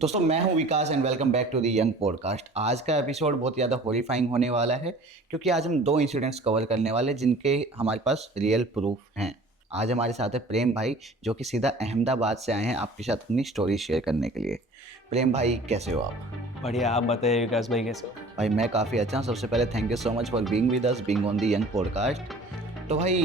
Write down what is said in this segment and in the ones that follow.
दोस्तों मैं हूं Vikas and welcome back to the young podcast. आज का एपिसोड बहुत ज़्यादा हॉरिफाइंग होने वाला है क्योंकि आज हम दो इंसिडेंट्स कवर करने वाले जिनके हमारे पास रियल प्रूफ हैं। आज हमारे साथ है प्रेम भाई जो कि सीधा अहमदाबाद से आए हैं आपके साथ अपनी स्टोरी शेयर करने के लिए। प्रेम भाई कैसे हो आप? बढ़िया। आप बताइए विकास भाई कैसे हो? भाई मैं काफ़ी अच्छा हूँ। सबसे पहले thank you so much for being with us, being on the young podcast. तो भाई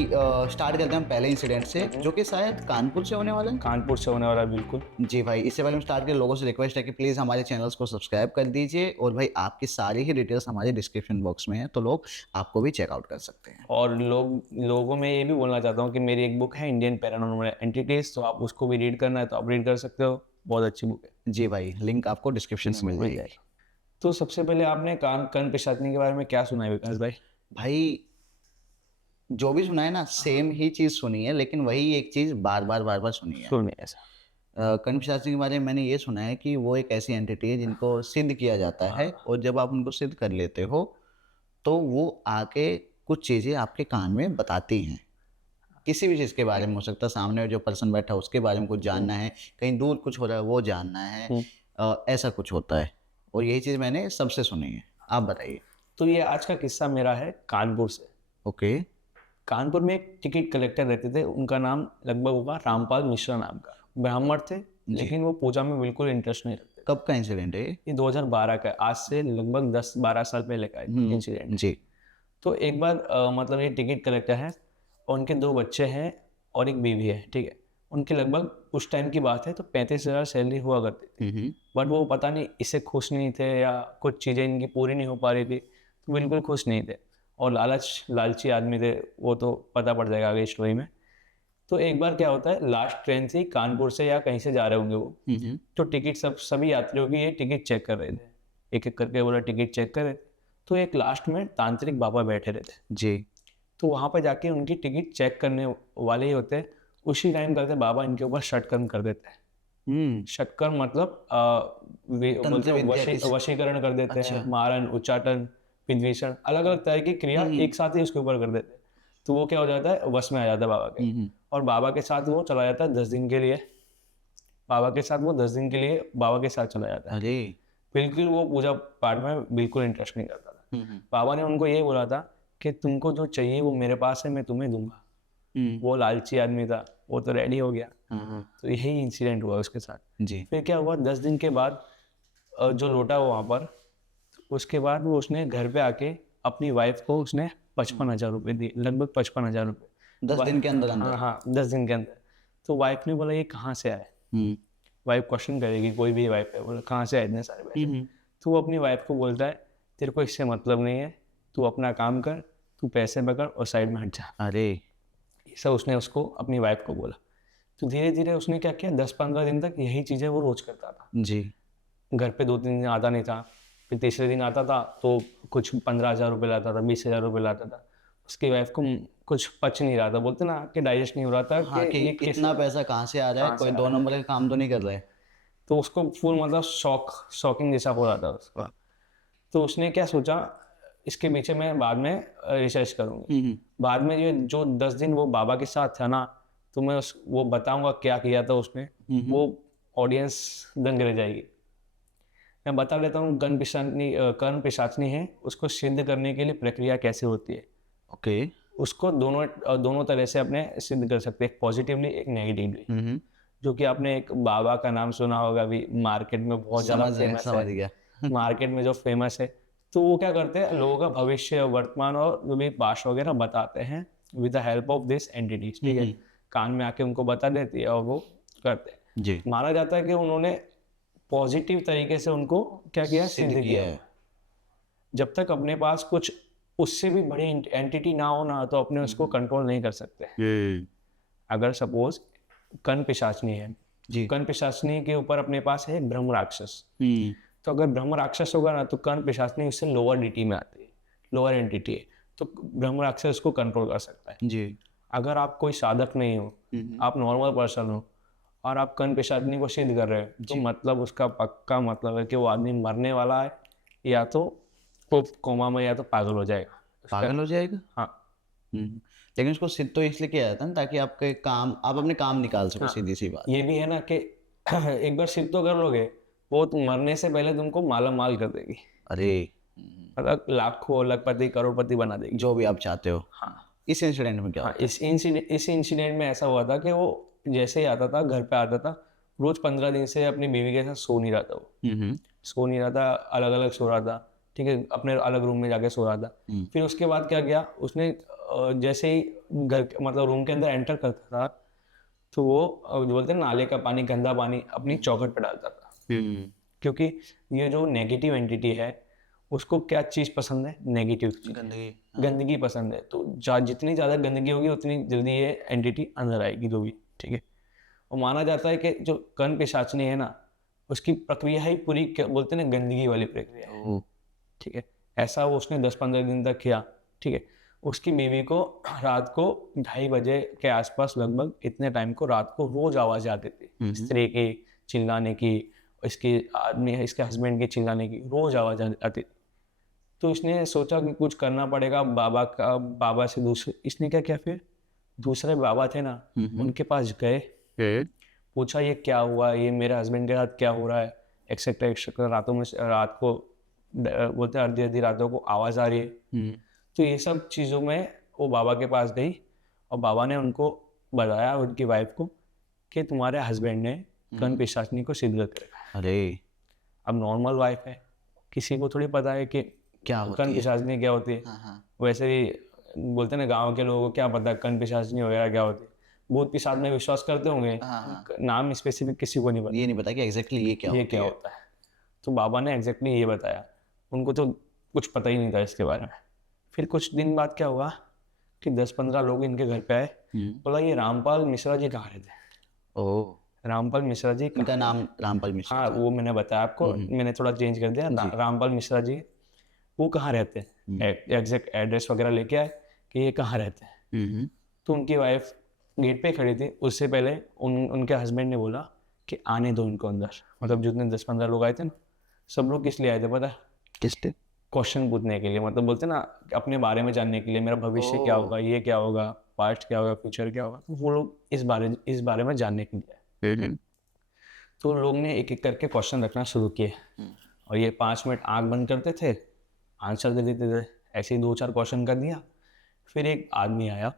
स्टार्ट करते हैं हम पहले इंसिडेंट से जो कि शायद कानपुर से होने वाला है। कानपुर से होने वाला है, बिल्कुल। जी भाई, इससे पहले हम स्टार्ट करें लोगों से रिक्वेस्ट है कि प्लीज़ हमारे चैनल्स को सब्सक्राइब कर दीजिए और भाई आपकी सारी ही डिटेल्स हमारे डिस्क्रिप्शन बॉक्स में है तो लोग आपको भी चेकआउट कर सकते हैं। और लोगों में ये भी बोलना चाहता हूँ कि मेरी एक बुक है इंडियन पैरानॉर्मल एंटिटीज, तो आप उसको भी रीड करना है तो आप रीड कर सकते हो। बहुत अच्छी बुक है। जी भाई, लिंक आपको डिस्क्रिप्शन में मिल जाएगी। तो सबसे पहले आपने कर्ण पिशाचनी के बारे में क्या सुना है विकास भाई? भाई जो भी सुना है ना सेम ही चीज़ सुनी है, लेकिन वही एक चीज़ बार बार सुनी है। सुनिए ऐसा। कर्ण पिशाचनी के बारे में मैंने ये सुना है कि वो एक ऐसी एंटिटी है जिनको सिद्ध किया जाता है और जब आप उनको सिद्ध कर लेते हो तो वो आके कुछ चीज़ें आपके कान में बताती हैं। किसी भी चीज़ के बारे में हो सकता है, सामने जो पर्सन बैठा है उसके बारे में कुछ जानना है, कहीं दूर कुछ हो रहा है वो जानना है, ऐसा कुछ होता है। और यही चीज़ मैंने सबसे सुनी है। आप बताइए। तो ये आज का किस्सा मेरा है कानपुर से। ओके। कानपुर में एक टिकट कलेक्टर रहते थे, उनका नाम लगभग होगा रामपाल मिश्रा नाम का। ब्राह्मण थे लेकिन वो पूजा में बिल्कुल इंटरेस्ट नहीं रखते। कब का इंसिडेंट है ये 2012 का है, आज से लगभग 10-12 साल पहले का इंसिडेंट। जी। तो एक बार मतलब ये टिकट कलेक्टर है और उनके 2 बच्चे हैं और एक बीवी है, ठीक है। उनकी लगभग उस टाइम की बात है तो 35,000 सैलरी हुआ करती थी। बट वो पता नहीं इससे खुश नहीं थे या कुछ चीज़ें इनकी पूरी नहीं हो पा रही थी, तो बिल्कुल खुश नहीं थे और लालची आदमी थे, वो तो पता पड़ जाएगा आगे स्टोरी में। तो एक बार क्या होता है, लास्ट ट्रेन थी कानपुर से या कहीं से जा रहे होंगे वो, तो टिकट सभी यात्रियों की ये टिकट चेक कर रहे थे, एक एक करके बोला टिकट चेक कर रहे थे। तो एक लास्ट में तांत्रिक बाबा बैठे रहते जी। तो वहाँ पर जाके उनकी टिकट चेक करने वाले ही होते, उसी टाइम करते बाबा इनके ऊपर षटकर्म कर देते हैं। षटकर्म मतलब वशीकरण कर देते हैं, मारन, उच्चाटन, विद्वेषण, अलग अलग तरह की क्रिया एक साथ ही उसके ऊपर कर देते हैं। तो वो क्या हो जाता है, वश में आ जाता है बाबा के। और बाबा के साथ वो चला जाता है 10 दिन के लिए। बाबा के साथ बाबा के साथ चला जाता है। अरे बिल्कुल वो पूजा पाठ में बिल्कुल इंटरेस्ट नहीं करता था। बाबा ने उनको ये बोला था कि तुमको जो चाहिए वो मेरे पास है, मैं तुम्हें दूंगा। वो लालची आदमी था, वो तो रेडी हो गया। तो यही इंसिडेंट हुआ उसके साथ। जी। फिर क्या हुआ, 10 दिन के बाद जो लौटा वो वहाँ पर, उसके बाद वो उसने घर पे आके अपनी वाइफ को उसने 55,000 रुपये दिए, लगभग 55,000 रुपये 10 दिन के अंदर हाँ 10 दिन के अंदर। तो वाइफ ने बोला ये कहाँ से आए? वाइफ क्वेश्चन करेगी, कोई भी वाइफ है, बोला कहाँ से आए इतने सारे पैसे? तो वो अपनी वाइफ को बोलता है तेरे को इससे मतलब नहीं है, तू अपना काम कर, तू पैसे पकड़ और साइड में हट जा। अरे ऐसा उसने उसको अपनी वाइफ को बोला। तो धीरे धीरे उसने क्या किया, 10-15 दिन तक यही चीज़ें वो रोज करता था। जी। घर पे 2-3 दिन आता नहीं था, फिर तीसरे दिन आता था तो कुछ 15,000 रुपये लाता था, 20,000 रुपये लाता था। उसकी वाइफ को कुछ पच नहीं रहा था, बोलते ना कि डाइजेस्ट नहीं हो रहा था। हाँ कि इतना पैसा कहाँ से आ रहा है, कोई 2 नंबर का काम तो नहीं कर रहा है। तो उसको फुल मतलब शॉकिंग जैसा हो रहा था उसको। तो उसने क्या सोचा, इसके पीछे मैं बाद में रिसर्च करूँगी। बाद में ये जो 10 दिन वो बाबा के साथ था ना, तो मैं वो बताऊंगा क्या किया था उसने, वो ऑडियंस दंग रह जाएगी। मैं बता देता हूँ कर्ण पिशाचनी है, उसको सिद्ध करने के लिए प्रक्रिया कैसे होती है। ओके। उसको दोनों तरह से अपने सिद्ध कर सकते हैं, एक पॉजिटिवली एक नेगेटिवली। जो कि आपने एक बाबा का नाम सुना होगा, अभी मार्केट में बहुत ज़्यादा फेमस है। मार्केट में जो फेमस है, तो वो क्या करते हैं, लोगों का भविष्य, वर्तमान और जो भी पास्ट वगैरह बताते हैं with the help of this entities, ठीक है। कान में आके उनको बता देती है और वो करते हैं। जी। माना जाता है कि उन्होंने पॉजिटिव तरीके से उनको क्या किया, सिद्ध किया है। जब तक अपने पास कुछ उससे भी बड़ी एंटिटी ना हो ना, तो अपने उसको कंट्रोल नहीं कर सकते। अगर सपोज कर्ण पिशाचनी है, कर्ण पिशाचनी के ऊपर अपने पास है ब्रह्म राक्षस, तो अगर ब्रह्म राक्षस होगा ना तो कर्ण पिशाचनी उससे लोअर डिटी में आती है, लोअर एंटिटी है, तो ब्रह्म राक्षस को कंट्रोल कर सकता है। जी। अगर आप कोई साधक नहीं हो, आप नॉर्मल पर्सन हो और आप कर्ण पिशाचनी को सिद्ध कर रहे हो, तो मतलब उसका पक्का मतलब है कि वो आदमी मरने वाला है, या तो वो कोमा में, या तो पागल हो जाएगा। पागल हो जाएगा? हाँ। लेकिन उसको सिद्ध तो इसलिए किया जाता है ना ताकि आप अपने काम निकाल सको। सीधी सी बात ये भी है ना कि एक बार सिद्ध तो कर लोगे, वो मरने से पहले तुमको माला माल कर देगी, अरे मतलब लाखों लखपति करोड़पति बना देगी। जो भी आप चाहते हो। हाँ इस इंसिडेंट में क्या हाँ, होता इस इंसिडेंट में ऐसा हुआ था कि वो जैसे ही आता था घर पे आता था, रोज 15 दिन से अपनी बीवी के साथ सो नहीं रहा था। वो है? सो नहीं रहा था, अलग अलग सो रहा था, ठीक है, अपने अलग रूम में जाके सो रहा था। फिर उसके बाद क्या किया उसने, जैसे ही घर मतलब रूम के अंदर एंटर करता था तो वो जो बोलते हैं नाले का पानी, गंदा पानी अपनी चौखट पे डालता था, क्योंकि ये जो नेगेटिव एंटिटी है उसको क्या चीज़ पसंद है, नेगेटिव गंदगी। गंदगी पसंद है। तो जितनी ज़्यादा गंदगी होगी उतनी जल्दी ये एंटिटी अंदर आएगी जो भी, ठीक है। और माना जाता है कि जो कर्ण पिशाचनी है ना, उसकी प्रक्रिया ही पूरी क्या बोलते हैं ना, गंदगी वाली प्रक्रिया है, ओह, ठीक है। ऐसा वो उसने 10-15 दिन तक किया, ठीक है। उसकी बीवी को रात को 2:30 बजे के आसपास लगभग इतने टाइम को रात को रोज आवाज़ आती थी, स्त्री की चिल्लाने की, इसके आदमी इसके हस्बैंड की चिल्लाने की, रोज आवाज़ आती थी। तो इसने सोचा कि कुछ करना पड़ेगा, बाबा से दूसरे इसने क्या किया, फिर दूसरे बाबा थे ना उनके पास गए, पूछा ये क्या हुआ, ये मेरे हस्बैंड के साथ क्या हो रहा है, एक्सेट्रा एक्सेट्रा। रातों में रात को बोलते हैं आधी रातों को आवाज़ आ रही है। तो ये सब चीज़ों में वो बाबा के पास गई और बाबा ने उनको बताया, उनकी वाइफ को, कि तुम्हारे हस्बैंड ने कर्ण पिशाचनी को सिद्ध कर रखा है। अरे अब नॉर्मल वाइफ है, किसी को थोड़ी पता है कि क्या होती कर्ण है? पिशाचनी क्या होती है। हाँ। वैसे ही बोलते हैं ना, गांव के लोगों को क्या पता कर्ण पिशाचनी वगैरह क्या होती है, भूत पिशाच में विश्वास करते होंगे, नाम स्पेसिफिक किसी को नहीं पता ये नहीं पता कि एग्जैक्टली ये क्या ये क्या होता है। तो बाबा ने एग्जैक्टली ये बताया, उनको तो कुछ पता ही नहीं था इसके बारे में। फिर कुछ दिन बाद क्या हुआ कि 10-15 लोग इनके घर पे आए, बोला ये रामपाल मिश्रा जी कहाँ रहते हैं। ओह, रामपाल मिश्रा जी इनका नाम रामपाल मिश्रा हाँ था। वो मैंने बताया आपको, मैंने थोड़ा चेंज कर दिया, रामपाल मिश्रा जी वो कहाँ रहते हैं, एग्जैक्ट एड्रेस वगैरह लेके आए कि ये कहाँ रहते हैं। तो उनकी वाइफ गेट पे खड़ी थी, उससे पहले उनके हस्बैंड ने बोला कि आने दो उनको अंदर। मतलब जितने 10-15 लोग आए थे ना, सब लोग किस लिए आए थे पता है? किस लिए? क्वेश्चन पूछने के लिए, मतलब बोलते ना अपने बारे में जानने के लिए, मेरा भविष्य क्या होगा, ये क्या होगा, पास्ट क्या होगा, फ्यूचर क्या होगा। तो वो लोग इस बारे में जानने के लिए आए। तो लोग ने एक एक करके क्वेश्चन रखना शुरू किए और ये 5 मिनट आंख बंद करते थे, आंसर दे देते थे। ऐसे ही 2-4 क्वेश्चन कर दिया। फिर एक आदमी आया,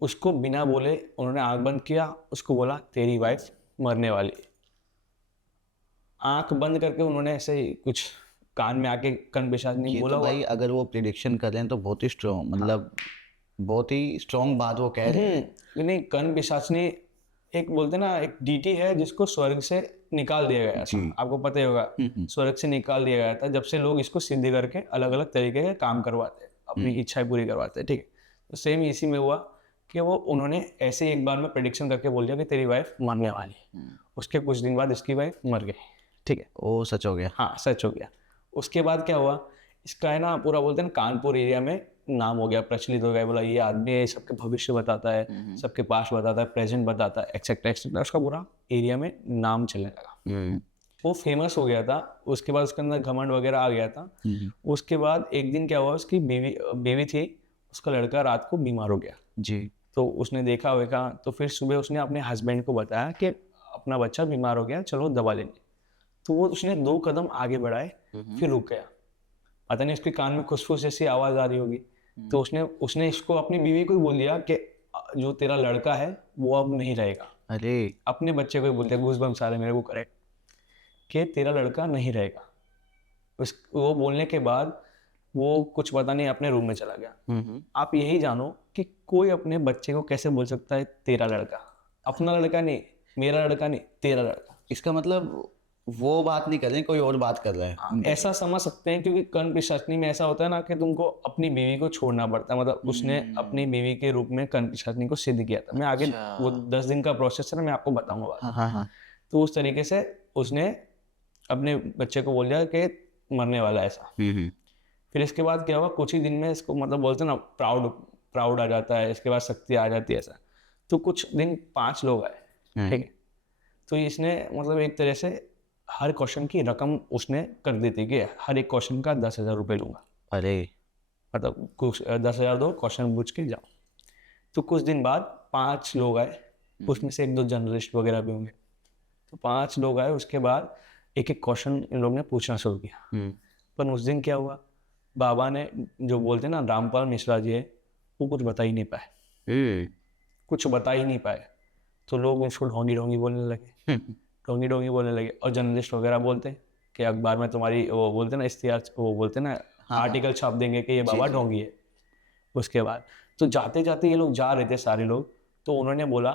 उसको बिना बोले उन्होंने आंख बंद किया, उसको बोला तेरी वाइफ मरने वाली। आंख बंद करके उन्होंने ऐसे ही कुछ कान में आके कर्ण पिशाचनी ये बोला तो भाई अगर वो प्रिडिक्शन कर रहे हैं तो बहुत ही स्ट्रॉन्ग, मतलब बहुत ही स्ट्रॉन्ग बात वो कह रहे हैं। नहीं, कर्ण पिशाचनी एक बोलते ना एक डीटी है जिसको स्वर्ग से निकाल दिया गया था, आपको पता ही होगा। स्वर्ग से निकाल दिया गया था जब से लोग इसको सिद्ध करके अलग अलग तरीके के काम करवाते, अपनी इच्छाएं पूरी करवाते, ठीक है। तो सेम इसी में हुआ कि वो उन्होंने ऐसे एक बार में प्रेडिक्शन करके बोल दिया कि तेरी वाइफ मरने वाली। उसके कुछ दिन बाद इसकी वाइफ मर गई, ठीक है। ओ, सच हो गया? हाँ सच हो गया। उसके बाद क्या हुआ, इसका है ना पूरा बोलते हैं ना कानपुर एरिया में नाम हो गया, प्रचलित हो गया, बोला ये आदमी है, सबके भविष्य बताता है, सबके पास बताता है, प्रेजेंट बताता है, एक्सेट्रा एक्सेट्रा। उसका पूरा एरिया में नाम चलने लगा, वो फेमस हो गया था। उसके बाद उसके अंदर घमंड वगैरह आ गया था। उसके बाद एक दिन क्या हुआ, उसकी बीवी थी, उसका लड़का रात को बीमार हो गया जी। तो उसने देखा होगा, तो फिर सुबह उसने अपने हस्बैंड को बताया कि अपना बच्चा बीमार हो गया, चलो दवा लेंगे। तो वो उसने 2 कदम आगे बढ़ाए, फिर रुक गया। पता नहीं उसके कान में खुशफुश जैसी आवाज़ आ रही होगी। तो उसने इसको अपनी बीवी को ही बोल दिया कि जो तेरा लड़का है वो अब नहीं रहेगा। अरे, अपने बच्चे को ही बोल दिया, गूज़बम्स आ रहे मेरे को, करेक्ट, कि तेरा लड़का नहीं रहेगा। वो बोलने के बाद वो कुछ पता नहीं अपने रूम में चला गया। आप यही जानो कि कोई अपने बच्चे को कैसे बोल सकता है तेरा लड़का, अपना लड़का नहीं, मेरा लड़का नहीं, तेरा लड़का। इसका मतलब वो बात नहीं कर रहे हैं, कोई और बात कर रहे हैं। ऐसा समझ सकते हैं, क्योंकि कर्ण पिशाचनी में ऐसा होता है ना कि तुमको अपनी बीवी को छोड़ना पड़ता है। मतलब उसने अपनी बीवी के रूप में कर्ण पिशाचनी को सिद्ध किया था। मैं आगे वो 10 दिन का प्रोसेस है ना, मैं आपको बताऊंगा। हाँ। तो उस तरीके से उसने अपने बच्चे को बोल दिया कि मरने वाला है ऐसा। फिर इसके बाद क्या हुआ, कुछ ही दिन में इसको मतलब बोलते हैं ना प्राउड आ जाता है, इसके बाद शक्ति आ जाती है ऐसा। तो कुछ दिन 5 लोग आए, ठीक है। तो इसने मतलब एक तरह से हर क्वेश्चन की रकम उसने कर दी थी कि हर एक क्वेश्चन का 10,000 रुपये लूँगा। अरे, मतलब कुछ 10,000 दो, क्वेश्चन पूछ के जाओ। तो कुछ दिन बाद 5 लोग आए, उसमें से 1-2 जर्नलिस्ट वगैरह भी होंगे। तो 5 लोग आए, उसके बाद एक एक क्वेश्चन इन लोगों ने पूछना शुरू किया। पर उस दिन क्या हुआ, बाबा ने जो बोलते ना रामपाल मिश्रा जी है, वो कुछ बता ही नहीं पाए, कुछ बता ही नहीं पाए। तो लोग उसको ढोंगी ढोंगी बोलने लगे, ढोंगी ढोंगी बोलने लगे। और जर्नलिस्ट वगैरह बोलते हैं कि अखबार में तुम्हारी वो बोलते ना इश्तिहार, वो बोलते ना आर्टिकल छाप देंगे कि ये बाबा ढोंगी है। उसके बाद तो जाते जाते ये लोग जा रहे थे सारे लोग, तो उन्होंने बोला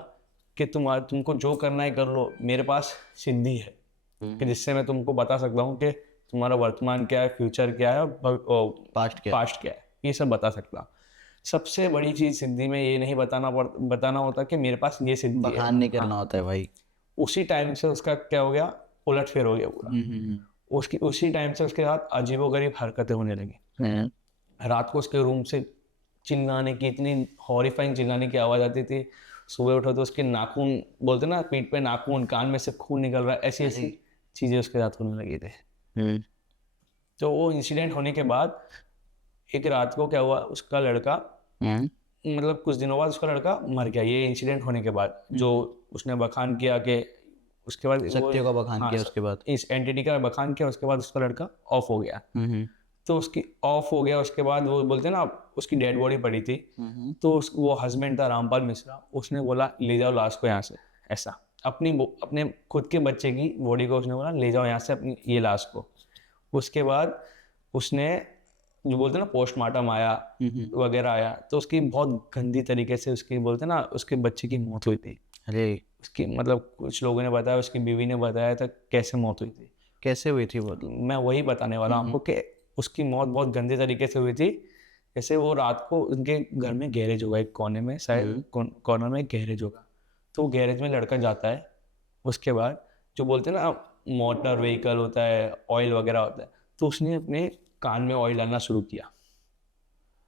कि तुमको जो करना है कर लो, मेरे पास सिद्धि है कि जिससे मैं तुमको बता सकता हूँ कि तुम्हारा वर्तमान क्या है, फ्यूचर क्या है, और पास्ट क्या है, ये सब बता सकता। सबसे बड़ी चीज सिद्धि में ये नहीं बताना होता कि मेरे पास ये सिद्धि है, बखान नहीं करना होता है भाई। उसी टाइम से उसका क्या हो गया, उलटफेर हो गया पूरा। उसी टाइम से उसके साथ अजीबोगरीब हरकतें होने लगी। रात को उसके रूम से चिल्लाने की, इतनी हॉरिफाइंग चिल्लाने की आवाज़ आती थी। सुबह उठो तो उसके नाखून, बोलते ना पीठ पे नाखून, कान में से खून निकल रहा है, ऐसी ऐसी चीज़ें उसके साथ होने लगी थी। तो वो इंसिडेंट होने के बाद एक रात को क्या हुआ, उसका लड़का मतलब कुछ दिनों बाद उसका लड़का मर गया। ये इंसिडेंट होने के बाद जो उसने बखान किया कि उसके बाद शक्तियों का बखान किया, उसके बाद इस एंटिटी का बखान किया, उसके बाद उसका लड़का ऑफ हो गया। तो उसकी ऑफ हो गया, उसके बाद वो बोलते ना उसकी डेड बॉडी पड़ी थी, तो वो हस्बैंड था रामपाल मिश्रा, उसने बोला ले जाओ लाश को यहाँ से, ऐसा अपने खुद के बच्चे की बॉडी को उसने बोला ले जाओ यहाँ से अपनी ये लाश को। उसके बाद उसने जो बोलते ना पोस्टमार्टम आया वगैरह आया, तो उसकी बहुत गंदी तरीके से उसकी बोलते ना उसके बच्चे की मौत हुई थी। अरे उसकी मतलब कुछ लोगों ने बताया, उसकी बीवी ने बताया था कैसे मौत हुई थी। कैसे हुई थी वो? मैं वही बताने वाला हूँ आपको कि उसकी मौत बहुत गंदे तरीके से हुई थी। जैसे वो रात को उनके घर में गैरेज होगा एक कोने में, शायद कॉर्नर में एक गैरेज होगा, तो गैरेज में लड़का जाता है। उसके बाद जो बोलते हैं ना मोटर व्हीकल होता है, ऑयल वगैरह होता है, तो उसने अपने कान में ऑयल डालना शुरू किया।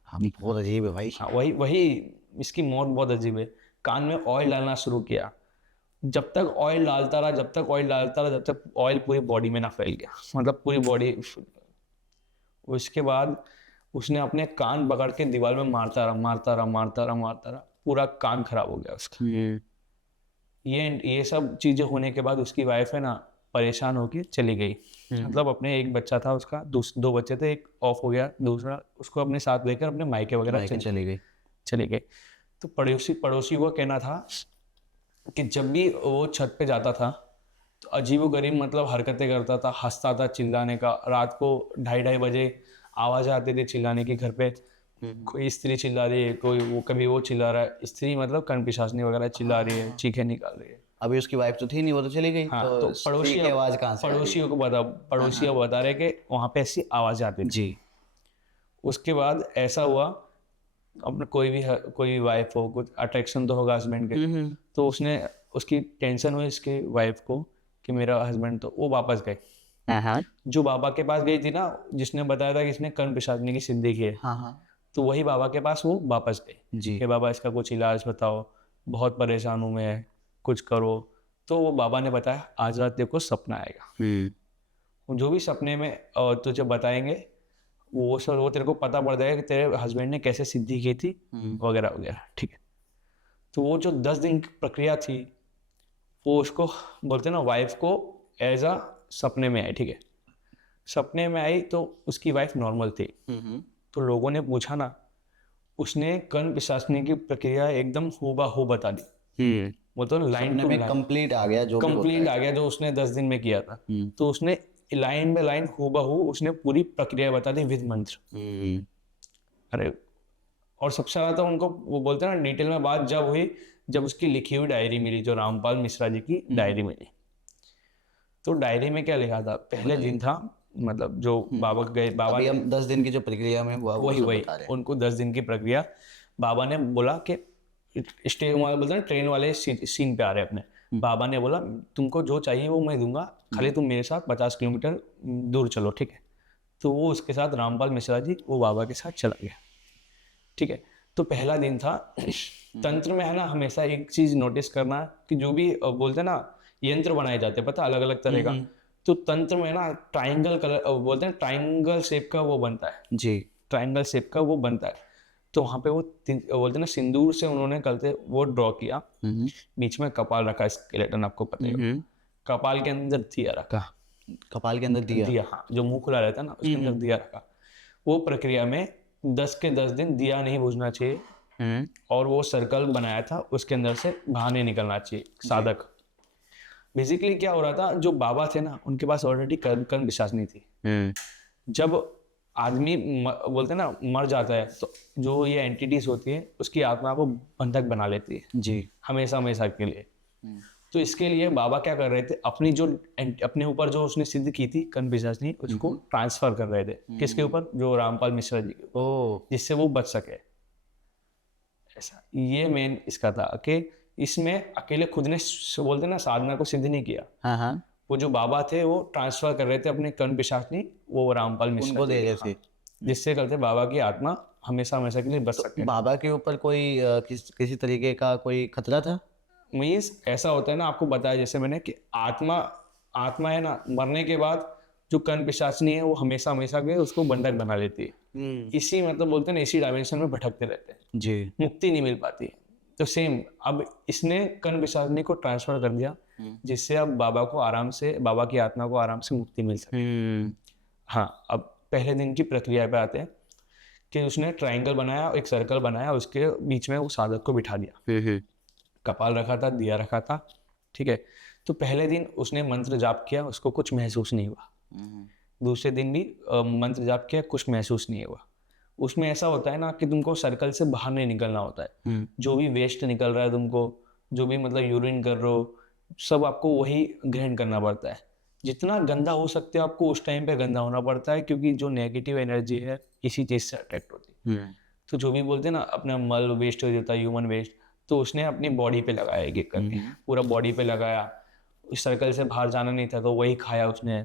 हम बहुत अजीब है भाई। हाँ वही इसकी मौत बहुत अजीब है। कान में ऑयल डालना शुरू किया, जब तक ऑयल डालता रहा, जब तक ऑयल पूरी बॉडी में ना फैल गया, मतलब पूरी बॉडी। उसके बाद उसने अपने कान पकड़ के दीवार में मारता रहा, पूरा कान खराब हो गया उसका। ये सब चीजें होने के बाद उसकी वाइफ है ना परेशान होके चली गई। मतलब अपने एक बच्चा था उसका, दो बच्चे थे, एक ऑफ हो गया, दूसरा उसको अपने साथ लेकर अपने मायके वगैरह चली गई। तो पड़ोसी को कहना था कि जब भी वो छत पे जाता था तो अजीबोगरीब मतलब हरकतें करता था, हंसता था, चिल्लाने का। रात को 2:30 बजे आवाज़ आती थी चिल्लाने की, घर पे कोई स्त्री चिल्ला रही है, कोई वो कभी वो चिल्ला रहा है, स्त्री मतलब कणपिशाचनी वगैरह चिल्ला रही है, चीखें निकाल रही है। अभी उसकी वाइफ तो थी नहीं, वो तो चली गई। हाँ, तो पड़ोसी की आवाज कहाँ से? पड़ोसियों को बता रहे कि वहाँ पे ऐसी आवाज़ आती थी जी। उसके बाद ऐसा हुआ, अपने कोई भी वाइफ हो, कुछ अट्रैक्शन तो होगा हस्बैंड के, तो उसकी टेंशन हुई इसके वाइफ को कि मेरा हस्बैंड, तो वो वापस गए। जो बाबा के पास गई थी ना, जिसने बताया था कि इसने कर्ण पिशाचनी की सिद्धि की है, तो वही बाबा के पास वो वापस गए जी कि बाबा इसका कुछ इलाज बताओ, बहुत परेशान हूँ मैं, कुछ करो। तो वो बाबा ने बताया आज रात तेरे को सपना आएगा, जो भी सपने में तुझे बताएंगे वो सब वो तेरे को पता पड़ जाएगा कि तेरे हस्बैंड ने कैसे सिद्धि की थी वगैरह वगैरह, ठीक है। तो वो जो 10 दिन की प्रक्रिया थी, वो उसको बोलते ना वाइफ को एज अ सपने में आई, ठीक है। सपने में आई तो उसकी वाइफ नॉर्मल थी। तो लोगों ने पूछा ना, उसने कर्ण पिशाचनी की प्रक्रिया एकदम हूबहू बता दी। वो तो लाइन टू लाइन कंप्लीट आ गया, जो उसने 10 दिन में किया था। तो उसने लाइन बाय लाइन हूबहू उसने पूरी प्रक्रिया बता दी विद मंत्र। अरे और सबसे ज्यादा तो उनको वो बोलते हैं ना डिटेल में बात जब हुई, जब उसकी लिखी हुई डायरी मिली, जो रामपाल मिश्रा जी की डायरी मिली। तो डायरी में क्या लिखा था, पहले दिन था, मतलब जो बाबा गए, बाबा अभी हम 10 दिन की जो प्रक्रिया में हुआ वही उनको 10 दिन की प्रक्रिया, बाबा ने बोला कि बोलते हैं ट्रेन वाले सीन पे आ रहे अपने। बाबा ने बोला तुमको जो चाहिए वो मैं दूंगा, खाली तुम मेरे साथ 50 किलोमीटर दूर चलो, ठीक है। तो वो उसके साथ रामपाल मिश्रा जी वो बाबा के साथ चला गया, ठीक है। तो पहला दिन था। तंत्र में है ना हमेशा एक चीज नोटिस करना कि जो भी बोलते हैं ना यंत्र बनाए जाते हैं, पता अलग अलग तरह का, तो तंत्र में ना ट्राइंगल कलर बोलते हैं, ट्राइंगल शेप का वो बनता है जी, ट्राइंगल शेप का वो बनता है। तो वहाँ पे वो बोलते हैं ना सिंदूर से उन्होंने कलते वो ड्रॉ किया, बीच में कपाल रखा, स्केलेटन आपको पता है, कपाल के अंदर दिया रखा कपाल के अंदर दिया। दिया, हाँ, जो मुंह खुला रहता है ना उसके अंदर दिया रखा। वो प्रक्रिया में 10 के 10 दिन दिया नहीं बुझना चाहिए और वो सर्कल बनाया था उसके अंदर से बाहर नहीं निकलना चाहिए साधक। बेसिकली क्या हो रहा था, जो बाबा थे ना उनके पास ऑलरेडी कर्म पिशाचनी थी। जब आदमी बोलते हैं ना मर जाता है तो जो ये एंटिटीज होती है उसकी आत्मा को बंधक बना लेती है जी। हमेशा हमेशा के लिए। तो इसके लिए बाबा क्या कर रहे थे, अपनी जो अपने ऊपर जो उसने सिद्ध की थी कर्म पिशाचनी उसको ट्रांसफर कर रहे थे। किसके ऊपर? जो रामपाल मिश्रा जी के ऊपर, जिससे वो बच सके। ऐसा ये मेन इसका था कि इसमें अकेले खुद ने बोलते ना साधना को सिद्ध नहीं किया। हाँ हाँ। वो जो बाबा थे वो ट्रांसफर कर रहे थे अपने कर्म पिशाचनी वो रामपाल मिश्रा उनको दे रहे थे, जिससे करते बाबा की आत्मा हमेशा हमेशा के लिए बच सके। बाबा के ऊपर कोई किसी तरीके का कोई खतरा था? मीन्स ऐसा होता है ना, आपको बताया जैसे मैंने कि आत्मा है ना, मरने के बाद जो कर्म पिशाचनी है वो हमेशा हमेशा के उसको बंधक बना लेती है। इसी मतलब बोलते हैं ना, इसी डायमेंशन में भटकते रहते हैं जी। मुक्ति नहीं मिल पाती। तो सेम अब इसने कर्म पिशाचनी को ट्रांसफर कर दिया जिससे अब बाबा को आराम से, बाबा की आत्मा को आराम से मुक्ति मिल सके। हाँ, अब पहले दिन की प्रक्रिया पे आते हैं कि उसने ट्रायंगल बनाया, एक सर्कल बनाया, उसके बीच में वो साधक को बिठा दिया। कपाल रखा था, दिया रखा था, ठीक है। तो पहले दिन उसने मंत्र जाप किया, उसको कुछ महसूस नहीं हुआ। दूसरे दिन भी मंत्र जाप किया, कुछ महसूस नहीं हुआ। उसमें ऐसा होता है ना कि तुमको सर्कल से बाहर नहीं निकलना होता है। जो भी वेस्ट निकल रहा है तुमको, जो भी मतलब यूरिन कर रहे हो, सब आपको वही ग्रहण करना पड़ता है। जितना गंदा हो सकते हो आपको उस टाइम पे गंदा होना पड़ता है, क्योंकि जो नेगेटिव एनर्जी है इसी चीज से अट्रैक्ट होती है। तो जो भी बोलते हैं ना अपना मल वेस्ट हो जाता है, ह्यूमन वेस्ट, तो उसने अपनी बॉडी पे लगाया एक एक करके, पूरा बॉडी पे लगाया। इस सर्कल से बाहर जाना नहीं था तो वही खाया उसने।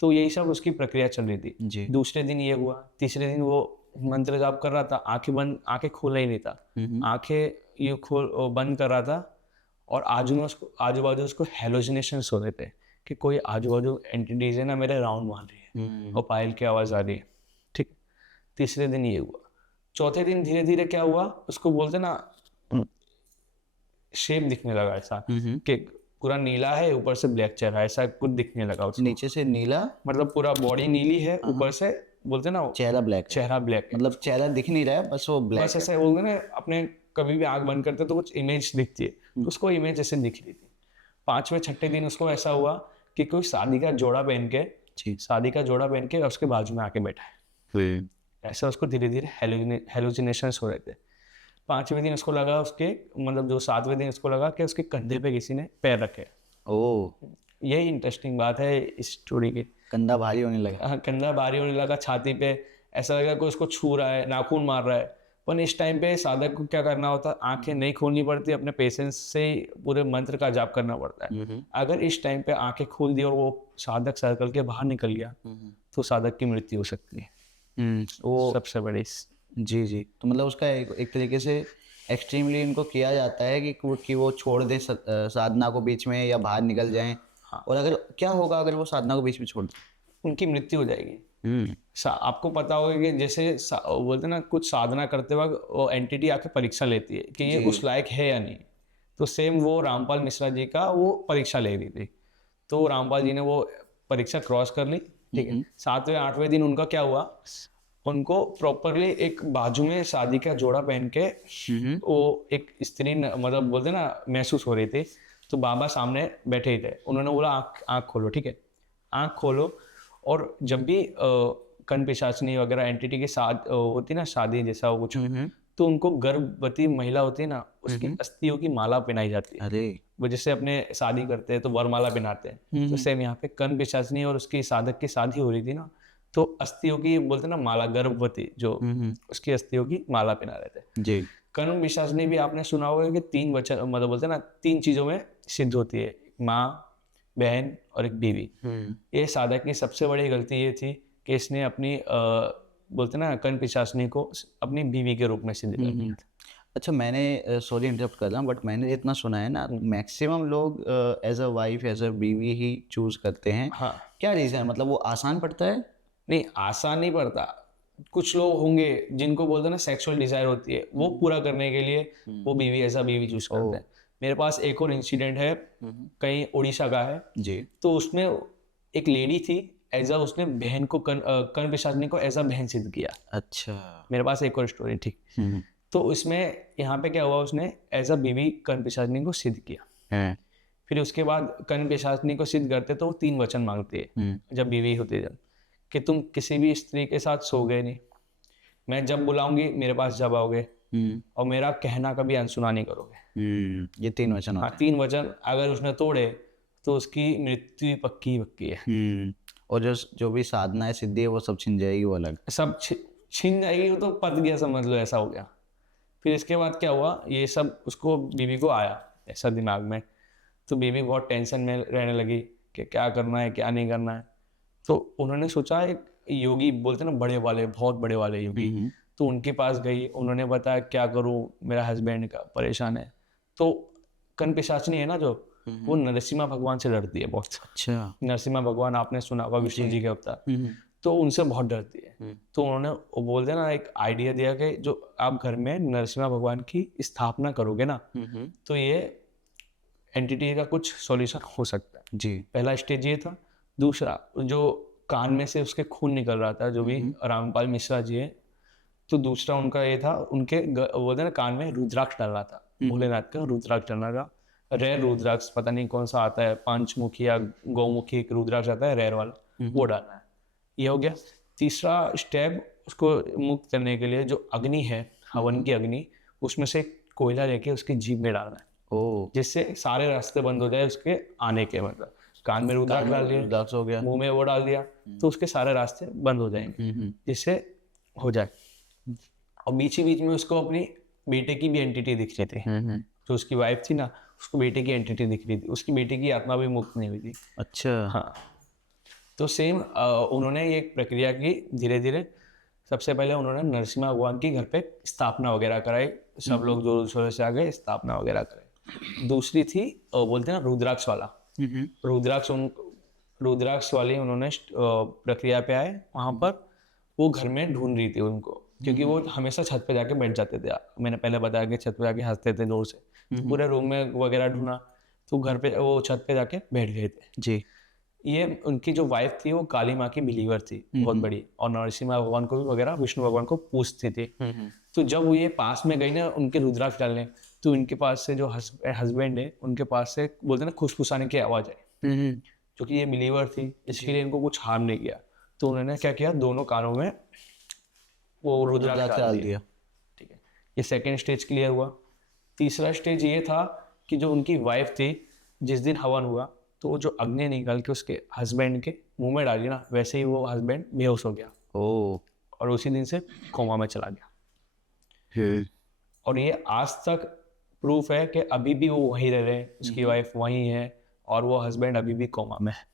तो यही सब उसकी प्रक्रिया चल रही थी जी। दूसरे दिन ये हुआ। तीसरे दिन वो मंत्र जाप कर रहा था, आंखें खोला ही नहीं था, आंखें ये बंद कर रहा था और आजू बाजू उसको हेलोजिनेशंस हो रहे थे कि कोई आजू बाजू एंटिटीज है ना मेरे राउंड मार रही है और पायल की आवाज आ रही है। ठीक, तीसरे दिन ये हुआ। चौथे दिन धीरे धीरे क्या हुआ, उसको बोलते ना शेप दिखने लगा ऐसा कि पूरा नीला है, ऊपर से ब्लैक चेहरा, ऐसा कुछ दिखने लगा उसको। नीचे से नीला मतलब पूरा बॉडी नीली है, ऊपर से बोलते ना चेहरा ब्लैक, चेहरा ब्लैक, मतलब चेहरा दिख नहीं रहा है, बस वो ब्लैक। बस ऐसे बोलते ना, अपने कभी भी आंख बंद करते तो कुछ इमेज दिखती है, तो उसको इमेज ऐसे दिख रही थी। पांचवें छठे दिन उसको ऐसा हुआ कि कोई शादी का जोड़ा पहन के उसके बाजू में आके बैठा है। ऐसा उसको धीरे धीरे हेलुसिनेशंस हो रहे थे। पांचवें दिन उसको लगा उसके मतलब जो सातवें दिन उसको लगा कि उसके कंधे पे किसी ने पैर रखे। यही इंटरेस्टिंग बात है इस स्टोरी की। कंधा भारी होने लगा। हाँ, कंधा भारी होने लगा, छाती पे ऐसा लगा कोई उसको छू रहा है, नाखून मार रहा है। पर इस टाइम पे साधक को क्या करना होता है, आंखें नहीं खोलनी पड़ती, अपने पेशेंस से पूरे मंत्र का जाप करना पड़ता है। अगर इस टाइम पे आंखें खोल दी और वो साधक सर्कल के बाहर निकल गया तो साधक की मृत्यु हो सकती है। वो सबसे बड़ी जी। तो मतलब उसका एक तरीके से एक्सट्रीमली इनको किया जाता है कि वो छोड़ दे साधना को बीच में या बाहर निकल जाएं। हाँ। और अगर क्या होगा अगर वो साधना को बीच में छोड़ दें? उनकी मृत्यु हो जाएगी। आपको पता होगा कि जैसे बोलते ना कुछ साधना करते वक्त वो एंटिटी आके परीक्षा लेती है कि ये उस लायक है या नहीं। तो सेम वो रामपाल मिश्रा जी का वो परीक्षा ले रही थी, तो रामपाल जी ने वो परीक्षा क्रॉस कर ली। ठीक है, 7वें 8वें दिन उनका क्या हुआ, उनको प्रॉपरली एक बाजू में शादी का जोड़ा पहन के वो एक स्त्री मतलब बोलते ना महसूस हो रही थी। तो बाबा सामने बैठे ही थे, उन्होंने बोला आँख खोलो। ठीक है, आँख खोलो। और जब भी कर्ण पिशाचनी वगैरह एंटिटी के साथ होती ना शादी जैसा वो कुछ, तो उनको गर्भवती महिला होती है ना उसकी अस्थियों की माला पहनाई जाती है। अरे वो जैसे अपने शादी करते हैं तो वरमाला पहनाते हैं, तो सेम यहाँ पे कर्ण पिशाचनी और उसकी साधक की शादी हो रही थी ना, तो अस्थियों की बोलते ना माला, गर्भवती जो उसकी अस्थियों की माला पहना रहे थे जी। कर्ण पिशाचनी भी आपने सुना होगा कि 3 वचन मतलब बोलते ना 3 चीजों में सिद्ध होती है, माँ, बहन और एक बीवी। ये साधक की सबसे बड़ी गलती ये थी कि इसने अपनी बोलते ना कर्ण पिशाचनी को अपनी बीवी के रूप में सिद्ध कर दिया। अच्छा, मैंने सॉरी इंटरप्ट कर रहा हूँ, बट मैंने इतना सुना है ना मैक्सिमम लोग as a wife as a बीवी ही चूज करते हैं। हाँ, क्या रीजन है, मतलब वो आसान पड़ता है? नहीं, आसान नहीं पड़ता। कुछ लोग होंगे जिनको बोलते ना सेक्सुअल डिजायर होती है, वो पूरा करने के लिए वो बीवी एज अ बीवी चूज करते हैं। मेरे पास एक और इंसिडेंट है, कहीं उड़ीसा का है जी। तो उसमें एक लेडी थी, एज अ उसने बहन को कर्ण पिशाचिनी को एज अ बहन सिद्ध किया। अच्छा। मेरे पास एक और स्टोरी ठीक। तो इसमें यहाँ पे क्या हुआ, उसने एज अ बीवी कर्ण पिशाचिनी को सिद्ध किया। है। फिर उसके बाद कर्ण पिशाचिनी को सिद्ध करते तो वो 3 वचन मांगती है जब बीवी होती है, जब कि तुम किसी भी स्त्री के साथ सो गए नहीं, मैं जब बुलाऊंगी मेरे पास जब आओगे, और मेरा कहना कभी अनसुना नहीं करोगे। ये 3 वचन हाँ, होते 3 वचन अगर उसने तोड़े तो उसकी मृत्यु पक्की पक्की है। हैं। और जो भी साधना है, सिद्धि है, वो सब छिन जाएगी, वो अलग। सब छीन जाएगी, वो तो पत गया, समझ लो, ऐसा हो गया। फिर इसके बाद क्या हुआ, ये सब उसको बीवी को आया ऐसा दिमाग में, तो बीवी बहुत टेंशन में रहने लगी कि क्या करना है क्या नहीं करना है। तो उन्होंने सोचा, एक योगी बोलते ना बड़े वाले, बहुत बड़े वाले योगी, तो उनके पास गई। उन्होंने बताया क्या करूं, मेरा हस्बैंड का परेशान है। तो कर्ण पिशाचिनी है ना जो, वो नरसिम्हा भगवान से डरती है बहुत। अच्छा। नरसिम्हा भगवान आपने सुना होगा, विष्णु जी के अवतार, तो उनसे बहुत डरती है। तो उन्होंने वो बोलते ना एक आइडिया दिया कि जो आप घर में नरसिम्हा भगवान की स्थापना करोगे ना, तो ये एंटिटी का कुछ सॉल्यूशन हो सकता है जी। पहला स्टेज ये था। दूसरा, जो कान में से उसके खून निकल रहा था, जो भी रामपाल मिश्रा जी है, तो दूसरा उनका ये था, उनके बोलते ना कान में रुद्राक्ष डालना था, भोलेनाथ का रुद्राक्ष डालना था। रेयर रुद्राक्ष, पता नहीं कौन सा आता है, पंचमुखी या गौमुखी एक रुद्राक्ष आता है रेयर वाला, वो डालना है। ये हो गया। तीसरा स्टेप, उसको मुक्त करने के लिए जो अग्नि है, हवन की अग्नि, उसमें से कोयला लेके उसकी जीभ में डालना है, जिससे सारे रास्ते बंद हो जाए उसके आने के। मतलब कान में रुद्राक्ष डाल दिया, रुद्राक्ष हो गया, मुंह में वो डाल दिया, तो उसके सारे रास्ते बंद हो जाएंगे, जिससे हो जाए। और बीच ही बीच में उसको अपनी बेटे की भी एंटिटी दिख रही थी, जो उसकी वाइफ थी ना, उसको बेटे की एंटिटी दिख रही थी, उसकी बेटे की आत्मा भी मुक्त नहीं हुई थी। अच्छा। हाँ, तो सेम उन्होंने ये एक प्रक्रिया की धीरे धीरे। सबसे पहले उन्होंने नरसिम्हा भगवान की घर पे स्थापना वगैरह कराई, सब लोग जोर शोर से आ गए, स्थापना वगैरह कराई। दूसरी थी बोलते हैं ना रुद्राक्ष वाला, रुद्राक्ष वाली उन्होंने प्रक्रिया पे आए। वहां पर वो घर में ढूंढ रही थी उनको, क्योंकि वो हमेशा छत पे जाके बैठ जाते थे। मैंने पहले बताया कि छत पे जाके हंसते थे जोर से, तो पूरे रूम में वगैरह ढूंढा, तो घर पे वो छत पे जाके बैठ गए थे जी। ये उनकी जो वाइफ थी वो काली माँ की बिलीवर थी बहुत बड़ी, और नरसिम्हा भगवान को भी वगैरह विष्णु भगवान को पूजती थी। तो जब वो ये पास में गई ना उनके रुद्राक्ष डालने, तो उनके पास से जो हस्बैंड है, उनके पास से बोलते ना खुशफुसाने की आवाज आई, क्योंकि ये बिलीवर थी, इसके लिए इनको कुछ हार्म नहीं किया। तो उन्होंने क्या किया, दोनों कानों में वो रुद्राक्ष डाल दिया। ठीक है, ये सेकेंड स्टेज क्लियर हुआ। तीसरा स्टेज ये था कि जो उनकी वाइफ थी, जिस दिन हवन हुआ, तो वो जो अग्नि निकाल के उसके हस्बैंड के मुंह में डाली ना, वैसे ही वो हस्बैंड बेहोश हो गया। और उसी दिन से कोमा में चला गया। और ये आज तक प्रूफ है कि अभी भी वो वहीं रह रहे हैं, उसकी वाइफ वहीं है, और वो हस्बैंड अभी भी कोमा में है।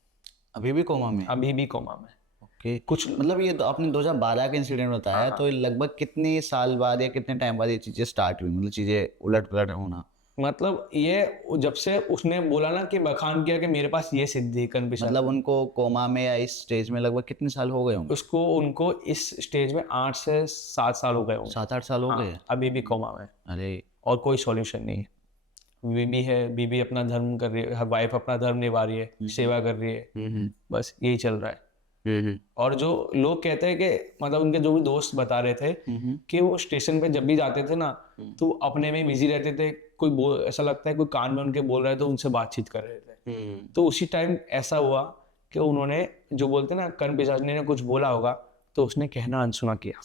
अभी भी कोमा में? अभी भी कोमा में। ओके। कुछ मतलब ये तो आपने 2012 का इंसिडेंट बताया, तो लगभग कितने साल बाद या कितने टाइम बाद ये चीजें स्टार्ट हुई, मतलब चीजें उलट पलट होना? मतलब ये जब से उसने बोला ना कि बखान किया कि मेरे पास ये सिद्धि कर्ण पिशाच, मतलब उनको कोमा में या इस स्टेज में लगभग कितने साल हो गए होंगे? उनको इस स्टेज में 8 से 7 साल हो गए होंगे। 7-8 साल हो गए? अभी भी कोमा में। अरे। और कोई सॉल्यूशन नहीं है। बीबी है, बीबी अपना धर्म कर रही है, वाइफ अपना धर्म निभा रही है, सेवा कर रही है, बस यही चल रहा है। और जो लोग कहते हैं कि मतलब उनके जो भी दोस्त बता रहे थे कि वो स्टेशन पे जब भी जाते थे ना, तो अपने में बिजी रहते थे, कोई ऐसा लगता है कोई कान में उनके बोल रहा है तो उनसे बातचीत कर रहे थे। तो उसी टाइम ऐसा हुआ कि उन्होंने जो बोलते ना कर्ण पिशाचिनी ने कुछ बोला होगा, तो उसने कहना अनसुना किया।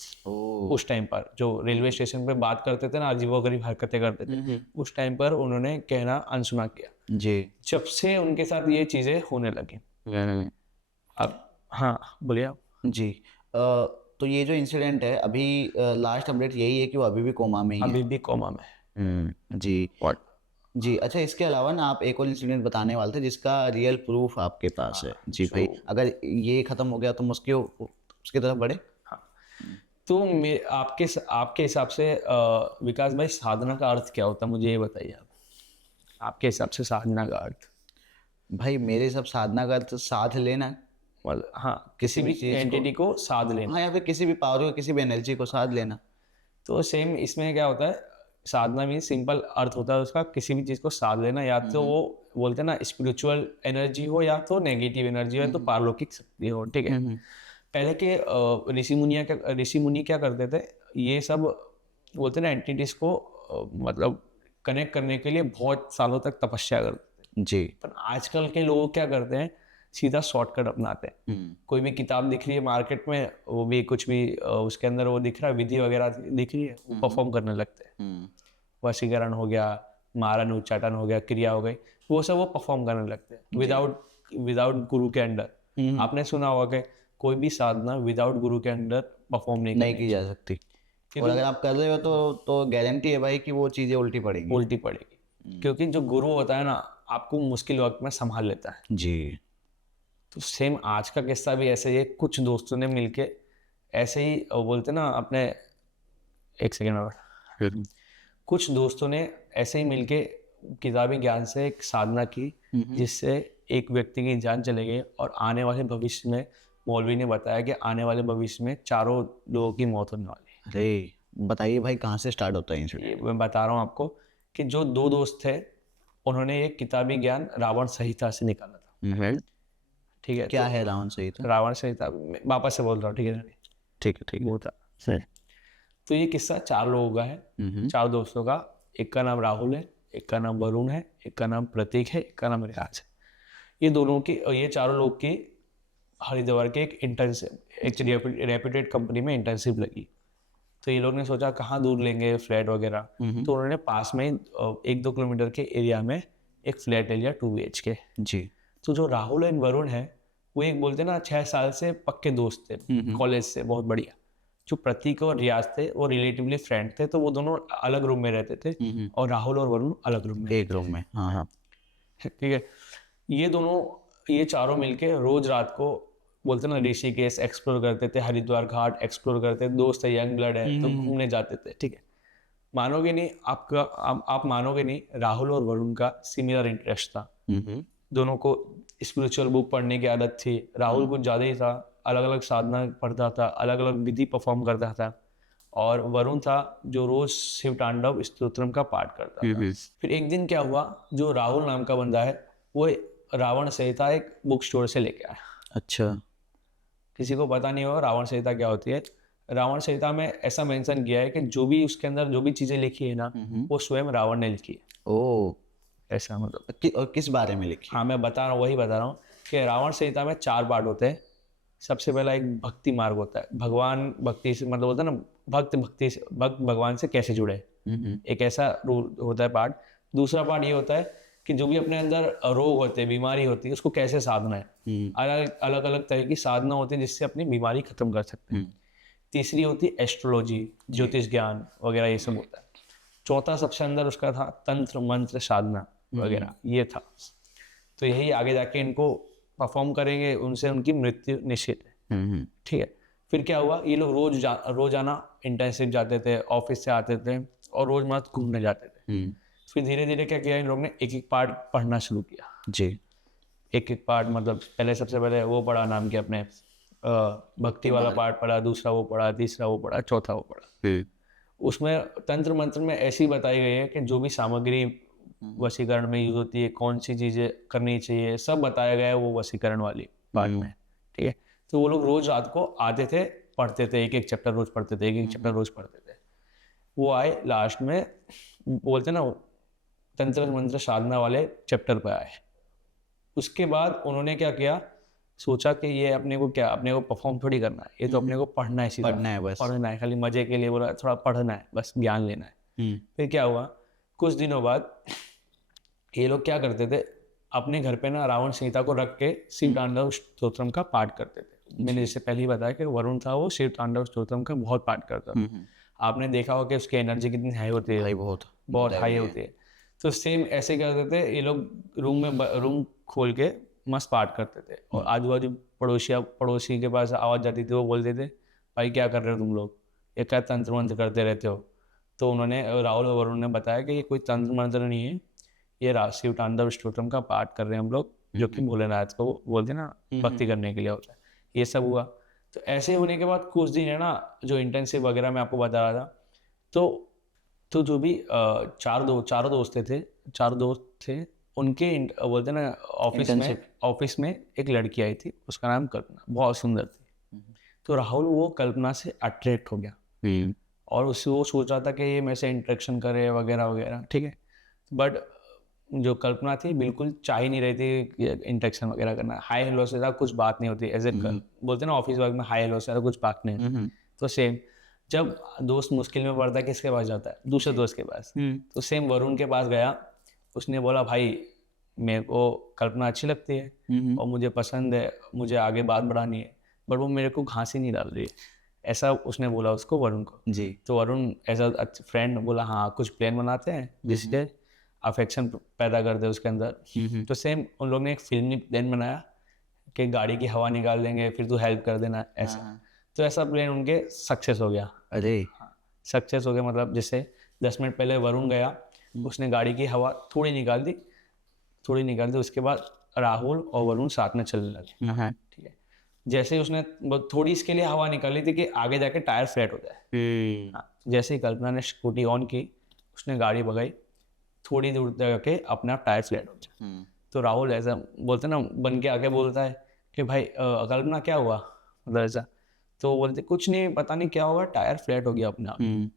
उस टाइम पर जो रेलवे स्टेशन पे बात करते थे ना, अजीबोगरीब हरकतें करते थे, उस टाइम पर उन्होंने कहना अनसुना किया जी। जब से उनके साथ ये चीजें होने लगी। अब हाँ बोलिए आप जी। तो ये जो इंसिडेंट है, अभी लास्ट अपडेट यही है कि वो अभी भी कोमा में ही है? अभी भी कोमा में जी। जी। अच्छा, इसके अलावा ना आप एक और इंसिडेंट बताने वाले थे जिसका रियल प्रूफ आपके पास है जी। भाई अगर ये खत्म हो गया तो उसकी तरफ बढ़े। हाँ, तो आपके हिसाब से विकास भाई, साधना का अर्थ क्या होता है, मुझे ये बताइए आप। आपके हिसाब से साधना का अर्थ? भाई मेरे हिसाब साधना का अर्थ साथ लेना। हाँ, किसी भी एंटिटी को साध लेना। हाँ, या फिर किसी भी पावर को, किसी भी एनर्जी को साध लेना। तो सेम इसमें क्या होता है साधना मीन सिंपल अर्थ होता है उसका किसी भी चीज को साध लेना, या तो वो बोलते हैं ना स्पिरिचुअल एनर्जी हो या तो नेगेटिव एनर्जी हो या तो पारलौकिक शक्ति हो, ठीक है। पहले के ऋषि मुनि क्या करते थे, ये सब बोलते हैं ना एंटिटीज को मतलब कनेक्ट करने के लिए बहुत सालों तक तपस्या करते थे। जी। पर आजकल के लोग क्या करते हैं, सीधा शॉर्टकट अपनाते हैं। कोई भी किताब दिख रही है मार्केट में, वो भी कुछ भी उसके अंदर वो दिख रहा है, विधि वगैरह दिख रही है, वो परफॉर्म करने लगते हैं। वशीकरण हो गया, मारन उच्चाटन हो गया, क्रिया हो गई, वो सब वो परफॉर्म करने लगते हैं विदाउट गुरु के अंडर। आपने सुना होगा कि कोई भी साधना विदाउट गुरु के अंडर परफॉर्म नहीं की जा सकती, और अगर आप कर रहे हो तो गारंटी है भाई कि वो चीजें उल्टी पड़ेगी। क्योंकि जो गुरु होता है ना, आपको मुश्किल वक्त में संभाल लेता है जी। तो सेम आज का किस्सा भी ऐसे ही है। कुछ दोस्तों ने मिलके ऐसे ही बोलते ना अपने, एक सेकेंड और, कुछ दोस्तों ने ऐसे ही मिलके किताबी ज्ञान से एक साधना की जिससे एक व्यक्ति की जान चले गई, और आने वाले भविष्य में मौलवी ने बताया कि आने वाले भविष्य में 4 लोगों की मौत होने वाली है। अरे बताइए भाई, कहाँ से स्टार्ट होता है इंसिडेंट? ये मैं बता रहा हूँ आपको कि जो 2 दोस्त थे उन्होंने एक किताबी ज्ञान रावण संहिता से निकाला था, ठीक है। क्या है रावण संहिता? रावण संहिता वापस से बोल रहा हूँ, ठीक है। ठीक है। वो था सही। तो ये किस्सा 4 लोगों का है, 4 दोस्तों का। एक का नाम राहुल है, एक का नाम वरुण है, एक का नाम प्रतीक है, एक का नाम रियाज है। ये चारों लोग की हरिद्वार के एक इंटर्नशिप, एक रेप्यूटेड कंपनी में इंटर्नशिप लगी। तो ये लोग ने सोचा कहाँ दूर लेंगे फ्लैट वगैरह, तो उन्होंने पास में 1-2 किलोमीटर के एरिया में एक फ्लैट ले लिया 2 BHK। जी। तो जो राहुल एंड वरुण है, वो एक बोलते ना 6 साल से पक्के दोस्त थे कॉलेज से, बहुत बढ़िया। जो प्रतीक और रियाज थे वो रिलेटिवली फ्रेंड थे, तो वो दोनों अलग रूम में रहते थे, और राहुल और वरुण अलग रूम में, एक रूम में। हाँ। ठीक है। ये चारों मिलके रोज रात को बोलते ना ऋषिकेश एक्सप्लोर करते थे, हरिद्वार घाट एक्सप्लोर करते थे। दोस्त है, यंग ब्लड है, तो घूमने जाते थे, ठीक है। मानोगे नहीं, आप मानोगे नहीं, राहुल और वरुण का सिमिलर इंटरेस्ट था। दोनों को स्पिरिचुअल बुक पढ़ने की आदत थी। राहुल कुछ ज़्यादा ही था, अलग अलग साधना पढ़ता था, अलग अलग विधि परफॉर्म करता था। और वरुण था जो रोज शिव तांडव स्तोत्रम का पाठ करता था। फिर एक दिन क्या हुआ, जो राहुल नाम का बंदा है वो रावण संहिता एक बुक स्टोर से लेके आया। अच्छा। किसी को पता नहीं होगा रावण संहिता क्या होती है। रावण संहिता में ऐसा मेंशन किया है कि जो भी उसके अंदर जो भी चीजें लिखी है ना, वो स्वयं रावण ने लिखी है। ओ, ऐसा मतलब और किस बारे में लिखी? हाँ, मैं बता रहा हूँ, वही बता रहा हूँ कि रावण संहिता में 4 पार्ट होते हैं। सबसे पहला एक भक्ति मार्ग होता है, भगवान भक्ति से मतलब होता है ना, भक्त भगवान से कैसे जुड़े, एक ऐसा रूल होता है पार्ट। दूसरा पार्ट ये होता है कि जो भी अपने अंदर रोग होते हैं, बीमारी होती है, उसको कैसे साधना है। अलग अलग तरह की साधना होती है जिससे अपनी बीमारी खत्म कर सकते हैं। तीसरी होती है एस्ट्रोलॉजी, ज्योतिष ज्ञान वगैरह, ये सब होता है। चौथा सबसे अंदर उसका था तंत्र मंत्र साधना वगैरह, ये था। तो यही आगे जाके इनको परफॉर्म करेंगे, उनसे उनकी मृत्यु निश्चित है, ठीक है। फिर क्या हुआ, ये लोग रोजाना इंटर्नशिप जाते थे, ऑफिस से आते थे और रोज मस्त घूमने जाते थे। फिर धीरे धीरे क्या किया, इन लोग ने एक एक पार्ट पढ़ना शुरू किया। जी। एक एक पार्ट मतलब सबसे पहले वो पढ़ा, नाम के अपने भक्ति वाला पार्ट पढ़ा, दूसरा वो पढ़ा, तीसरा वो पढ़ा, चौथा वो पढ़ा। उसमें तंत्र मंत्र में ऐसी बताई गई है कि जो भी सामग्री वशीकरण में यूज होती है, कौन सी चीजें करनी चाहिए, सब बताया गया है वो वशीकरण वाली पार्ट में, ठीक है। तो वो लोग रोज रात को आते थे, पढ़ते थे, एक एक चैप्टर रोज पढ़ते थे, एक एक चैप्टर रोज पढ़ते थे। वो आए लास्ट में, बोलते ना तंत्र मंत्र साधना वाले चैप्टर पे आए। उसके बाद उन्होंने क्या किया, सोचा कि ये अपने को परफॉर्म थोड़ी करना है, ये तो अपने को पढ़ना है, सीधा पढ़ना है, बस पढ़ना है, खाली मजे के लिए बोला, थोड़ा पढ़ना है, बस ज्ञान लेना है। फिर क्या हुआ, कुछ दिनों बाद ये लोग क्या करते थे, अपने घर पे ना रावण संहिता को रख के शिव तांडव स्तोत्रम का पाठ करते थे। मैंने जैसे पहले ही बताया कि वरुण था, वो शिव तांडव स्तोत्रम का बहुत पाठ करता था। आपने देखा होगा कि उसकी एनर्जी कितनी हाई होती है, बहुत हाई होती है। तो सेम ऐसे करते थे ये लोग, रूम खोल के मस्त पाठ करते थे, और आजू बाजू पड़ोसी के पास आवाज़ जाती थी, वो बोलते थे भाई क्या कर रहे हो तुम लोग, ये क्या तंत्र मंत्र करते रहते हो। तो उन्होंने, राहुल और वरुण ने बताया कि ये कोई तंत्र मंत्र नहीं है, ये शिव तांडव स्तोत्रम का पाठ कर रहे हैं हम लोग, जो कि भोलेनाथ को बोलते ना भक्ति करने के लिए होता है। ये सब हुआ। तो ऐसे होने के बाद कुछ दिन है ना, जो इंटर्नशिप वगैरह मैं आपको बता रहा था, तो तो जो भी चारों दोस्त थे उनके बोलते ना ऑफिस में एक लड़की आई थी, उसका नाम कल्पना, बहुत सुंदर थी। तो राहुल वो कल्पना से अट्रैक्ट हो गया और उससे वो सोच रहा था कि ये मेरे से इंटरेक्शन करे वगैरह वगैरह, ठीक है। बट जो कल्पना थी बिल्कुल चाह ही नहीं रही थी इंटरेक्शन वगैरह करना, हाई हेलो से कुछ बात नहीं होती, एज ए बोलते ना ऑफिस वर्क में हाई हेलो से कुछ बात नहीं। तो सेम जब दोस्त मुश्किल में पड़ता है किसके पास जाता है? दूसरे दोस्त के पास। तो सेम वरुण के पास गया, उसने बोला भाई मेरे को कल्पना अच्छी लगती है और मुझे पसंद है, मुझे आगे बात बढ़ानी है, बट वो मेरे को घास ही नहीं डाल रही है, ऐसा उसने बोला उसको, वरुण को जी। तो वरुण एज अ फ्रेंड बोला हाँ कुछ प्लान बनाते हैं जिससे अफेक्शन पैदा कर दे उसके अंदर। तो सेम उन लोगों ने एक फिल्मी प्लान बनाया कि गाड़ी की हवा निकाल देंगे फिर तू हेल्प कर देना, ऐसा। तो ऐसा प्लान उनके सक्सेस हो गया। अरे सक्सेस हो गया मतलब जैसे 10 मिनट पहले वरुण गया, उसने गाड़ी की हवा थोड़ी निकाल दी, उसके बाद राहुल और वरुण साथ में चलने लगे, ठीक है। जैसे ही उसने थोड़ी इसके लिए हवा निकाली थी कि आगे जाके टायर फ्लैट हो जाए, जैसे ही कल्पना ने स्कूटी ऑन की, उसने गाड़ी भगाई, थोड़ी दूर जाके अपने आप टायर फ्लैट हो जाए। तो राहुल ऐसा बोलते ना बन के आके बोलता है कि भाई कल्पना क्या हुआ, मतलब ऐसा। तो बोलते कुछ नहीं, पता नहीं क्या हुआ, टायर फ्लैट हो गया अपने आप,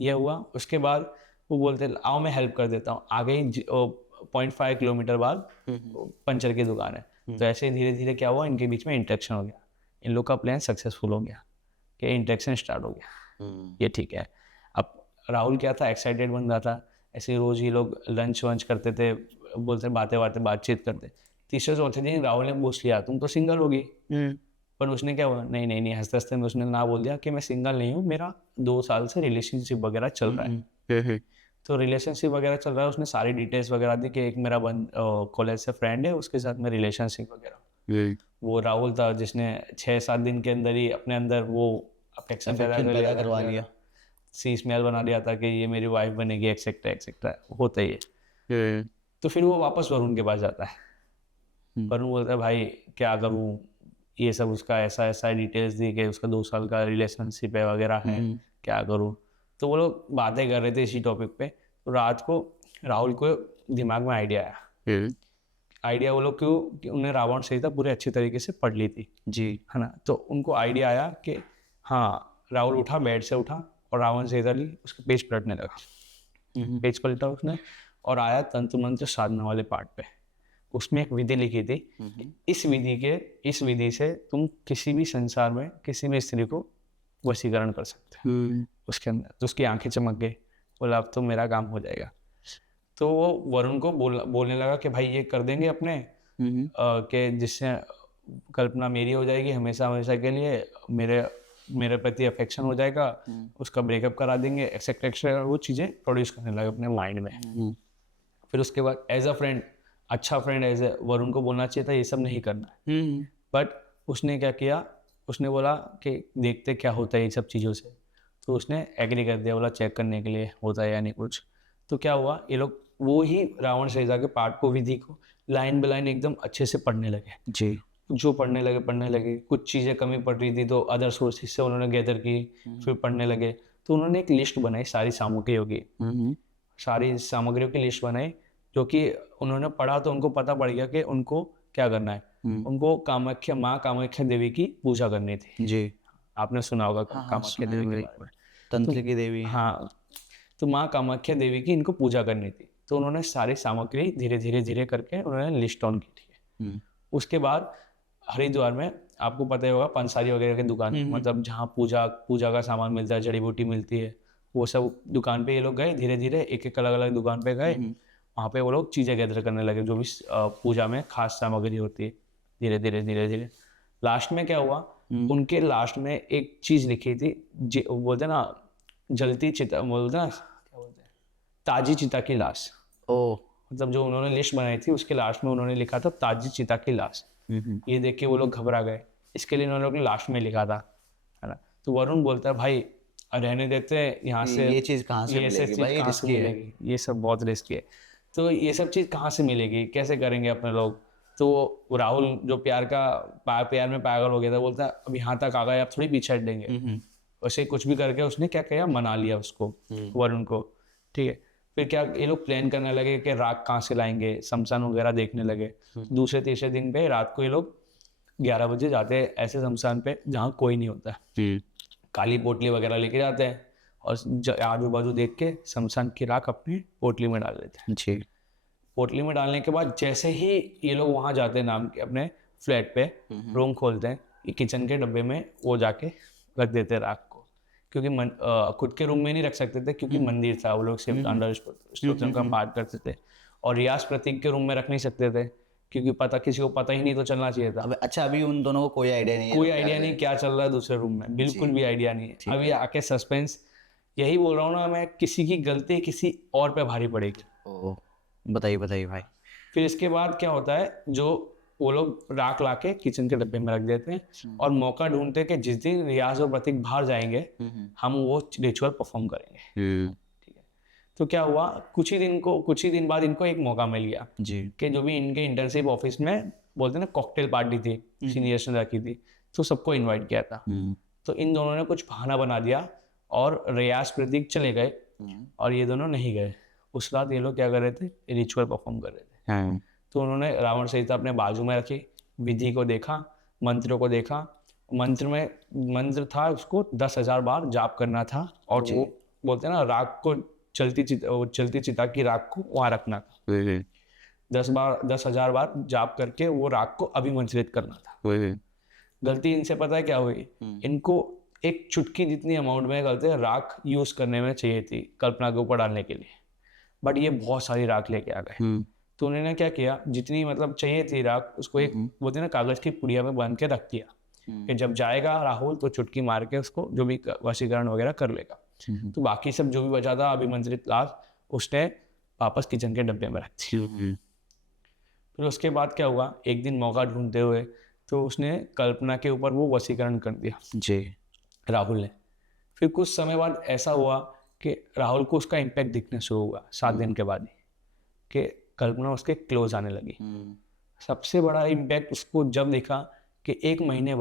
ये हुआ। उसके बाद वो बोलते आओ मैं हेल्प कर देता हूँ, आगे ही 0.5 किलोमीटर बाद पंचर की दुकान है। तो ऐसे धीरे धीरे क्या हुआ, इनके बीच में इंटरेक्शन हो गया, इन लोग का प्लान सक्सेसफुल हो गया कि इंटरेक्शन स्टार्ट हो गया, ये ठीक है। अब राहुल क्या था, एक्साइटेड बन रहा था, ऐसे रोज ही लोग लंच वंच करते थे, बोलते बातचीत करते। तीसरे चौथे दिन राहुल ने पूछ लिया तुम तो सिंगल होगी, पर उसने क्या हुआ, नहीं हंसते हंसते में उसने ना बोल दिया कि मैं सिंगल नहीं हूँ, मेरा 2 साल से रिलेशनशिप वगैरह चल रहा है। तो रिलेशनशिप वगैरह चल रहा है, उसने सारी डिटेल्स वगैरह दी कि एक मेरा कॉलेज से फ्रेंड है, उसके साथ में रिलेशनशिप वगैरह। वो राहुल था जिसने 6-7 दिन के अंदर ही अपने अंदर वो अफेक्शन पैदा करवा लिया, सी स्मेल बना दिया था कि ये मेरी वाइफ बनेगी, एक्सेट्रा एक्सेट्रा होता ही है। तो फिर वो वापस वरुण के पास जाता है, वरुण बोलता है भाई क्या करूँ, ये सब उसका ऐसा डिटेल्स दी कि उसका 2 साल का रिलेशनशिप है वगैरह है, क्या करूँ। तो वो लोग बातें कर रहे थे इसी टॉपिक पे। तो रात को राहुल को दिमाग में आइडिया आया, वो लोग क्यों कि उन्हें रावण सीता पूरे अच्छी तरीके से पढ़ ली थी जी, है ना। तो उनको आइडिया आया कि हाँ, राहुल उठा, बेड से उठा और रावण सीता ली, उसके पेज पलटने लगा। पेज पलटा उसने और आया तंत्र मंत्र साधना वाले पार्ट पे। उसमें एक विधि लिखी थी, इस विधि से तुम किसी भी संसार में किसी भी स्त्री को वशीकरण कर सकते हो। उसके अंदर तो उसकी आंखें चमक गई, बोला अब तो मेरा काम हो जाएगा। तो वो वरुण को बोलने लगा कि भाई ये कर देंगे अपने कि जिससे कल्पना मेरी हो जाएगी हमेशा हमेशा के लिए, मेरे प्रति अफेक्शन हो जाएगा, उसका ब्रेकअप करा देंगे, एक्सेट्रा एक्सेट्रा, वो चीज़ें प्रोड्यूस करने लगे अपने माइंड में। फिर उसके बाद एज अ फ्रेंड, अच्छा फ्रेंड एज ए वरुण को बोलना चाहिए था ये सब नहीं करना है, बट उसने क्या किया, उसने बोला कि देखते क्या होता है ये सब चीज़ों से। तो उसने एग्री कर दिया, बोला चेक करने के लिए होता है या नहीं कुछ। तो क्या हुआ, ये लोग वो ही रावण सहिता के पार्ट को, विधि को लाइन बाय लाइन एकदम अच्छे से पढ़ने लगे जी। जो पढ़ने लगे कुछ चीज़ें कमी पड़ रही थी तो अदर सोर्सेज से उन्होंने गैदर की, फिर पढ़ने लगे। तो उन्होंने एक लिस्ट बनाई सारी सामग्रियों की, सारी सामग्रियों की लिस्ट बनाई, जो कि उन्होंने पढ़ा तो उनको पता पड़ गया कि उनको क्या करना है। उनको माँ कामाख्या देवी की पूजा करनी थी जी। आपने सुना होगा कामाख्या देवी के बारे में, तंत्र की देवी। हाँ, तो माँ कामाख्या देवी की इनको पूजा करनी थी। तो उन्होंने सारी सामग्री धीरे करके उन्होंने लिस्ट ऑन की थी। उसके बाद हरिद्वार में आपको पता ही होगा पंसारी वगैरह की दुकान, मतलब जहाँ पूजा का सामान मिलता है, जड़ी बूटी मिलती है, वो सब दुकान पे ये लोग गए, धीरे एक अलग दुकान पे गए, वहाँ पे वो लोग चीज़ें गैदर करने लगे जो भी पूजा में खास सामग्री होती है। धीरे लास्ट में क्या हुआ, उनके लास्ट में एक चीज़ लिखी थी, बोलते ना जलती चिता, बोलते ना क्या बोलते हैं, ताजी चिता की लाश। मतलब जो उन्होंने लिस्ट बनाई थी उसके लास्ट में उन्होंने लिखा था ताजी चिता की लाश। ये देख के वो लोग घबरा गए, इसके लिए उन्होंने लास्ट में लिखा था, है ना। तो वरुण बोलता है भाई रहने देते यहाँ से, ये चीज़ कहाँ से मिलेगी भाई, रिस्की है, ये सब बहुत रिस्की है। तो ये सब चीज़ कहाँ से मिलेगी, कैसे करेंगे अपने लोग। तो राहुल जो प्यार में पागल हो गया था, बोलता है अब यहाँ तक आ गए, आप थोड़ी पीछे हट देंगे। वैसे कुछ भी करके उसने क्या किया, मना लिया उसको, वरुण को, ठीक है। फिर क्या ये लोग प्लान करने लगे कि राख कहाँ से लाएंगे, शमशान वगैरह देखने लगे। दूसरे तीसरे दिन पे रात को ये लोग 11 बजे जाते हैं ऐसे शमशान पे जहाँ कोई नहीं होता है। काली पोटली वगैरह लेके जाते हैं और आजू बाजू देख के शमशान की राख अपनी पोटली में डाल देते हैं। जी। पोटली में डालने के बाद जैसे ही ये लोग वहाँ जाते हैं नाम के अपने फ्लैट पे, रूम खोलते हैं, ये किचन के डब्बे में वो जाके रख देते हैं राख को, क्योंकि खुद के रूम में नहीं रख सकते थे क्योंकि मंदिर था, वो लोग सिर्फ अंडर स्तोत्रम का पाठ करते थे। और रियाज प्रतीक के रूम में रख नहीं सकते थे क्योंकि किसी को पता ही नहीं तो चलना चाहिए था। अच्छा, अभी उन दोनों को कोई आइडिया नहीं है? कोई आइडिया नहीं क्या चल रहा है दूसरे रूम में, बिल्कुल भी आइडिया नहीं है। अभी आके सस्पेंस, यही बोल रहा हूँ ना मैं, किसी की गलती किसी और पे भारी पड़ेगी। ओ, बताइए बताइए भाई। फिर इसके बाद क्या होता है, जो वो लोग राख लाके किचन के डब्बे में रख देते हैं और मौका ढूंढते हैं कि जिस दिन रियाज और प्रतीक बाहर जाएंगे हम वो रिचुअल परफॉर्म करेंगे। ठीक है। तो क्या हुआ, कुछ ही दिन बाद इनको एक मौका मिल गया जी। कि जो भी इनके इंटर्नशिप ऑफिस में बोलते हैं ना कॉकटेल पार्टी थी, सीनियर्स ने रखी थी, तो सबको इनवाइट किया था। तो इन दोनों ने कुछ बहाना बना दिया और रियाज प्रतीक चले गए और ये दोनों नहीं गए। उस रात ये लोग क्या कर रहे थे, रिचुअल परफॉर्म कर रहे थे। तो उन्होंने रावण सीता अपने बाजू में रखी, विधि को देखा, मंत्रों को देखा। मंत्र था उसको 10,000 बार जाप करना था और वो बोलते हैं ना राख को चलती चिता की राख को वहां रखना था। 10,000 बार जाप करके वो राख को अभिमंत्रित करना था। गलती इनसे पता है क्या हुई, इनको एक चुटकी जितनी अमाउंट में गलती राख यूज करने में चाहिए थी कल्पना के ऊपर डालने के लिए, बट ये बहुत सारी राख लेके आ गए। तो उन्होंने क्या किया, जितनी मतलब चाहिए थी राख उसको एक बोलते हैं ना कागज की पुड़िया में बांध के रख दिया कि जब जाएगा राहुल तो चुटकी मार के उसको जो भी वशीकरण वगैरह कर लेगा। तो बाकी सब जो भी बचा था अभिमंत्रित लाश उसने वापस किचन के डब्बे में रख दिया। फिर उसके बाद क्या हुआ, एक दिन मौका ढूंढते हुए तो उसने कल्पना के ऊपर वो वशीकरण कर दिया जी राहुल ने। फिर कुछ समय बाद ऐसा हुआ कि राहुल को उसका इम्पैक्ट दिखना शुरू हुआ 7 दिन के बाद ही, कि कल्पना उसके क्लोज आने लगी। सबसे बड़ा इम्पैक्ट उसको जब दिखा कि एक महीने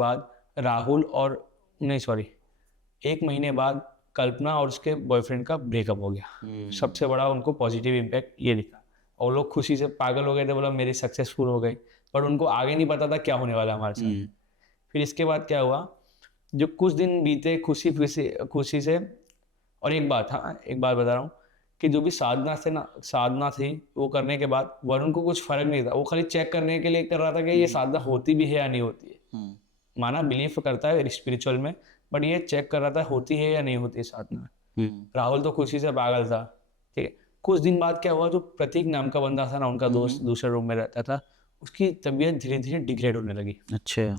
बाद कल्पना और उसके बॉयफ्रेंड का ब्रेकअप हो गया। सबसे बड़ा उनको पॉजिटिव इम्पैक्ट ये दिखा और लोग खुशी से पागल हो गए थे, बोला मेरी सक्सेसफुल हो गई, पर उनको आगे नहीं पता था क्या होने वाला हमारे साथ। फिर इसके बाद क्या हुआ, जो कुछ दिन बीते खुशी से। और एक बात बता रहा हूँ कि जो भी साधना थी वो करने के बाद वरुण को कुछ फर्क नहीं था, वो खाली चेक करने के लिए कर रहा था कि ये साधना होती भी है या नहीं होती है। माना बिलीव करता है स्पिरिचुअल में, बट ये चेक कर रहा था होती है या नहीं होती है साधना। राहुल तो खुशी से पागल था। ठीक है। कुछ दिन बाद क्या हुआ, जो प्रतीक नाम का बंदा था ना, उनका दोस्त दूसरे रूम में रहता था, उसकी तबीयत धीरे धीरे डिग्रेड होने लगी। अच्छा।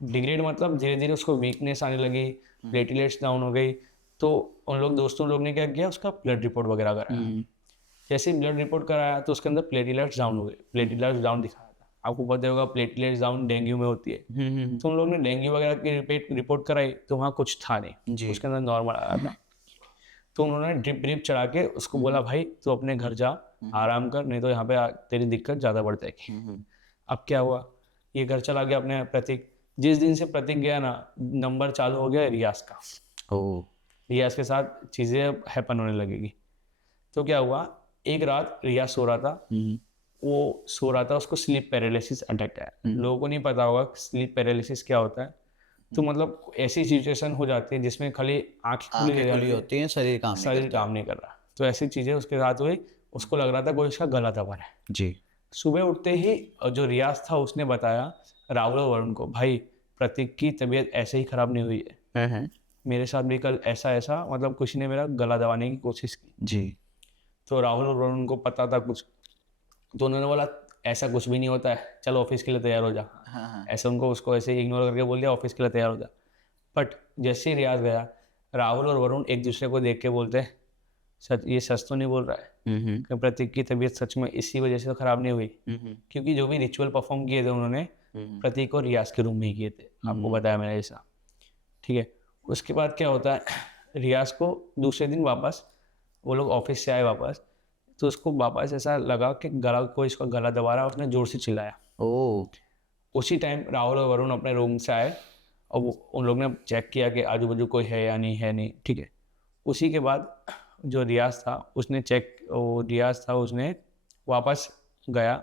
डिग्रेड मतलब धीरे धीरे उसको वीकनेस आने लगी, प्लेटलेट्स डाउन हो गई। तो उन लोग ने क्या किया, उसका ब्लड रिपोर्ट वगैरह कराया। जैसे ब्लड रिपोर्ट कराया तो उसके अंदर प्लेटलेट्स डाउन हो गए, प्लेटलेट्स डाउन दिखा रहा था। आपको पता होगा प्लेटलेट्स डाउन डेंगू में होती है। तो उन लोगों ने डेंगू वगैरह की रिपोर्ट कराई तो वहाँ कुछ था नहीं, उसके अंदर नॉर्मल आ रहा था। तो उन्होंने ड्रिप चढ़ा के उसको बोला भाई तो अपने घर जा, आराम कर, नहीं तो यहाँ पे तेरी दिक्कत ज़्यादा बढ़ जाएगी। अब क्या हुआ, ये घर चला गया अपने प्रतीक। जिस दिन से प्रतीक गया ना, नंबर चालू हो गया रियाज का। रियाज के साथ चीज़ें हैपन होने लगेगी। तो क्या हुआ, एक रात रियाज सो रहा था, उसको स्लीप पैरालिसिस अटैक आया। लोगों को नहीं पता होगा स्लीप पैरालिसिस क्या होता है। तो मतलब ऐसी सिचुएशन हो जाती है जिसमें खाली आंखें खुली होती हैं, शरीर काम नहीं कर रहा। तो ऐसी चीज़ें उसके साथ हुई, उसको लग रहा था कोई उसका गला दबा रहा है। जी। सुबह उठते ही जो रियाज था उसने बताया राहुल और वरुण को, भाई प्रतीक की तबीयत ऐसे ही खराब नहीं हुई है, मेरे साथ भी कल ऐसा मतलब किसी ने मेरा गला दबाने की कोशिश की। जी। तो राहुल और वरुण को पता था कुछ, तो उन्होंने बोला ऐसा कुछ भी नहीं होता है, चलो ऑफिस के लिए तैयार हो जा। ऐसे उसको ऐसे इग्नोर करके बोल दिया ऑफिस के लिए तैयार हो जा। बट जैसे ही रियाज गया, राहुल और वरुण एक दूसरे को देख के बोलते ये सच तो नहीं बोल रहा है कि प्रतीक की तबीयत सच में इसी वजह से तो खराब नहीं हुई, क्योंकि जो भी रिचुअल परफॉर्म किए थे उन्होंने प्रतीक और रियाज के रूम में ही किए थे, आपको बताया मैंने ऐसा। ठीक है। उसके बाद क्या होता है, रियाज को दूसरे दिन वापस वो लोग ऑफिस से आए वापस, तो उसको वापस ऐसा लगा कि कोई इसका गला दबा रहा है, उसने जोर से चिल्लाया। उसी टाइम राहुल और वरुण अपने रूम से आए और उन लोग ने चेक किया कि आजू बाजू कोई है या नहीं है नहीं। ठीक है। उसी के बाद जो रियाज था उसने उसने वापस गया,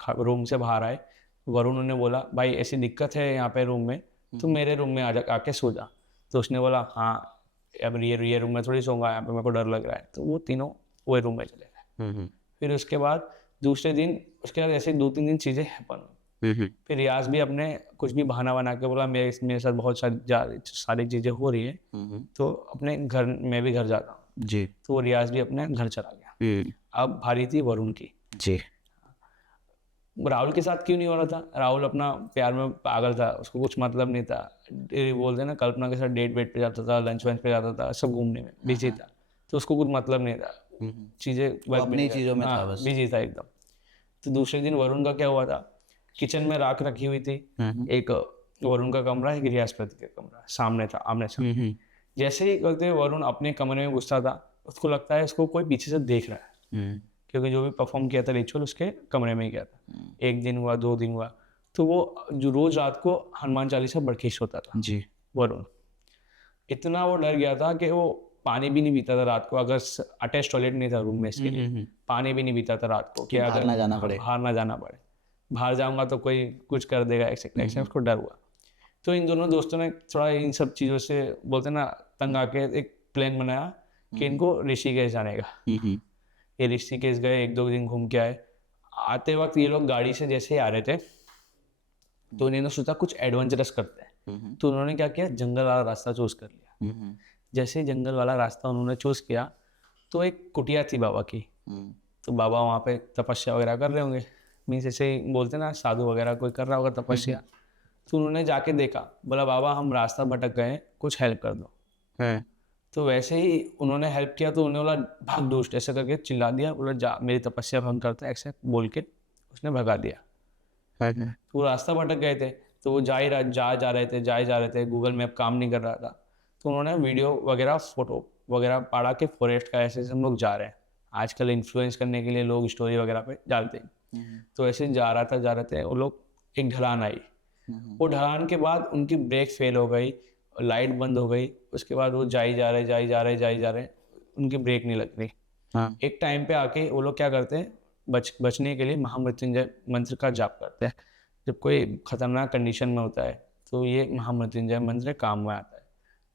रूम से बाहर आए, वरुण ने बोला भाई ऐसी दिक्कत है यहाँ पे रूम में, तुम मेरे रूम में आके सो जा। तो उसने बोला हाँ, अब ये रूम में थोड़ी सोऊंगा, यहाँ पे मेरे को डर लग रहा है। तो वो तीनों वो रूम में चले गए। फिर उसके बाद दूसरे दिन उसके बाद ऐसे 2-3 दिन चीज़ें हैपन। फिर रियाज भी अपने कुछ भी बहाना बना के बोला मेरे साथ बहुत सारी चीज़ें हो रही है, तो अपने घर मैं भी घर जाता हूँ जी। तो वो रियाज भी अपने घर चला गया। अब भारी थी वरुण की। जी। राहुल के साथ क्यों नहीं हो रहा था? राहुल अपना प्यार में पागल था, उसको कुछ मतलब नहीं था। बोलते ना, कल्पना के साथ डेट वेट पे जाता था, लंच वंच पे जाता था, सब घूमने में बिजी था, तो उसको कुछ मतलब नहीं था, चीज़ें अपनी चीज़ों में था बस। बिजी था एकदम। तो दूसरे दिन वरुण का क्या हुआ था, किचन में राख रखी हुई थी, एक वरुण का कमरा, एक रियासपति का कमरा सामने था, आमने सामने। जैसे ही करते वरुण अपने कमरे में घुसता था, उसको लगता है उसको कोई पीछे से देख रहा है, क्योंकि जो भी परफॉर्म किया था रिचुअल उसके कमरे में ही किया था। 1 दिन हुआ, 2 दिन हुआ, तो वो जो रोज रात को हनुमान चालीसा पढ़ के सोता था जी। वरुण। इतना वो डर गया था कि वो पानी भी नहीं पीता था रात को, अगर अटैच टॉयलेट नहीं था रूम में इसके लिए, पानी भी नहीं पीता था रात को, कि बाहर ना जाना पड़े। बाहर ना जाना पड़े, बाहर जाऊंगा तो कोई कुछ कर देगा, एक्सेट्रा एक्सेट्रा, उसको डर हुआ। तो इन दोनों दोस्तों ने थोड़ा इन सब चीज़ों से बोलते ना तंग आके एक प्लान बनाया कि इनको ऋषिकेश जाने का। ये ऋषिकेश गए, 1-2 दिन घूम के आए। आते वक्त ये लोग गाड़ी से जैसे ही आ रहे थे, तो इन्होंने सोचा कुछ एडवेंचरस करते हैं, तो उन्होंने क्या किया, जंगल वाला रास्ता चूज कर लिया। जैसे ही जंगल वाला रास्ता उन्होंने चूज किया, तो एक कुटिया थी बाबा की, तो बाबा वहाँ पे तपस्या वगैरह कर रहे होंगे, मीन्स ऐसे ही बोलते ना साधु वगैरह कोई कर रहा होगा तपस्या। तो उन्होंने जाके देखा, बोला बाबा हम रास्ता भटक गए, कुछ हेल्प कर दो। तो वैसे ही उन्होंने हेल्प किया, तो उन्होंने बोला भाग दोस्त, ऐसे करके चिल्ला दिया, बोला जा मेरी तपस्या भंग करता है, ऐसे बोल के उसने भगा दिया। तो वो रास्ता भटक गए थे, तो वो जा रहे थे, गूगल मैप काम नहीं कर रहा था, तो उन्होंने वीडियो वगैरह फोटो वगैरह पाड़ा के फॉरेस्ट का, ऐसे हम लोग जा रहे हैं। आजकल इन्फ्लुएंस करने के लिए लोग स्टोरी वगैरह पे डालते हैं। तो ऐसे जा रहे थे वो लोग, एक ढलान आई, वो ढलान के बाद उनकी ब्रेक फेल हो गई, लाइट बंद हो गई, उसके बाद वो जा रहे, उनकी ब्रेक नहीं लग रही। एक टाइम पे आके वो लोग क्या करते हैं, बचने के लिए महामृत्युंजय मंत्र का जाप करते हैं। जब कोई खतरनाक कंडीशन में होता है तो ये महामृत्युंजय मंत्र काम में आता है।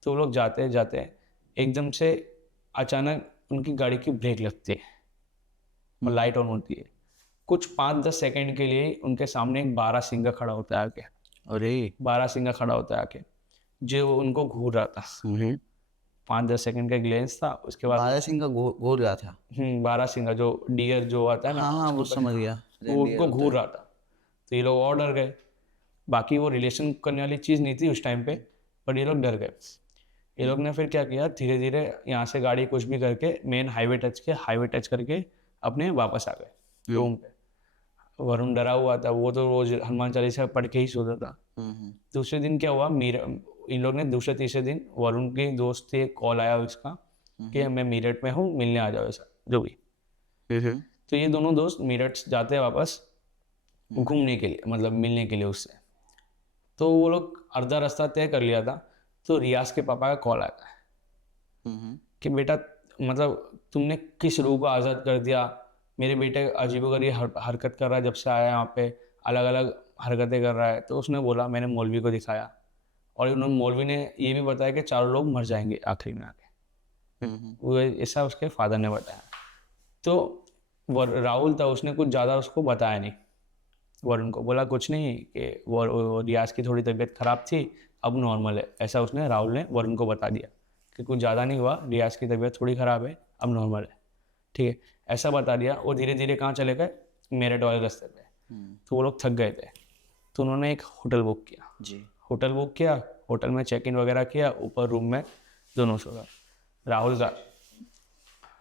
तो वो लोग जाते एकदम से अचानक उनकी गाड़ी की ब्रेक लगती है और लाइट ऑन होती है। कुछ 5-10 सेकंड के लिए उनके सामने एक बारहसिंगा खड़ा होता है आके, बारहसिंगा खड़ा होता है आके, जो उनको घूर रहा था। 5-10 सेकंड का ग्लेंस था, उसके बाद बारहसिंगा घूर रहा था। बारहसिंगा जो डियर जो आता है ना, हाँ वो समझ गया, वो उनको घूर रहा था। तो ये लोग और डर गए। बाकी वो रिलेशन करने वाली चीज़ नहीं थी उस टाइम पे, पर ये लोग डर गए। ये लोग ने फिर क्या किया, धीरे धीरे यहाँ से गाड़ी कुछ भी करके मेन हाईवे टच करके अपने वापस आ गए रूम पे। वरुण डरा हुआ था, वो तो रोज हनुमान चालीसा पढ़ के ही सोता था। दूसरे दिन क्या हुआ, इन लोग ने दूसरे तीसरे दिन वरुण के दोस्त से कॉल आया उसका कि मैं मीरठ में हूँ, मिलने आ जाओ, ऐसा जो भी। तो ये दोनों दोस्त मीरठ जाते हैं वापस घूमने के लिए, मतलब मिलने के लिए उससे। तो वो लोग आधा रास्ता तय कर लिया था, तो रियाज के पापा का कॉल आता है कि बेटा मतलब तुमने किस रूह को आज़ाद कर दिया, मेरे बेटे अजीबोगरीब हरकत कर रहा है, जब से आया यहाँ पे अलग अलग हरकतें कर रहा है। तो उसने बोला मैंने मौलवी को दिखाया, और उन्होंने मौलवी ने ये भी बताया कि 4 लोग मर जाएंगे आखिरी में आके, वो ऐसा उसके फादर ने बताया। तो राहुल था, उसने कुछ ज़्यादा उसको बताया नहीं, वरुण को बोला कुछ नहीं, कि वो रियाज की थोड़ी तबीयत ख़राब थी, अब नॉर्मल है, ऐसा उसने राहुल ने वरुण को बता दिया कि कुछ ज़्यादा नहीं हुआ, रियाज की तबीयत थोड़ी ख़राब है, अब नॉर्मल है, ठीक है, ऐसा बता दिया। वो धीरे धीरे कहाँ चले गए, मेरठ वाले रास्ते पे। तो वो लोग थक गए थे, तो उन्होंने एक होटल बुक किया जी। होटल में चेक इन वगैरह किया, ऊपर रूम में दोनों सो गए।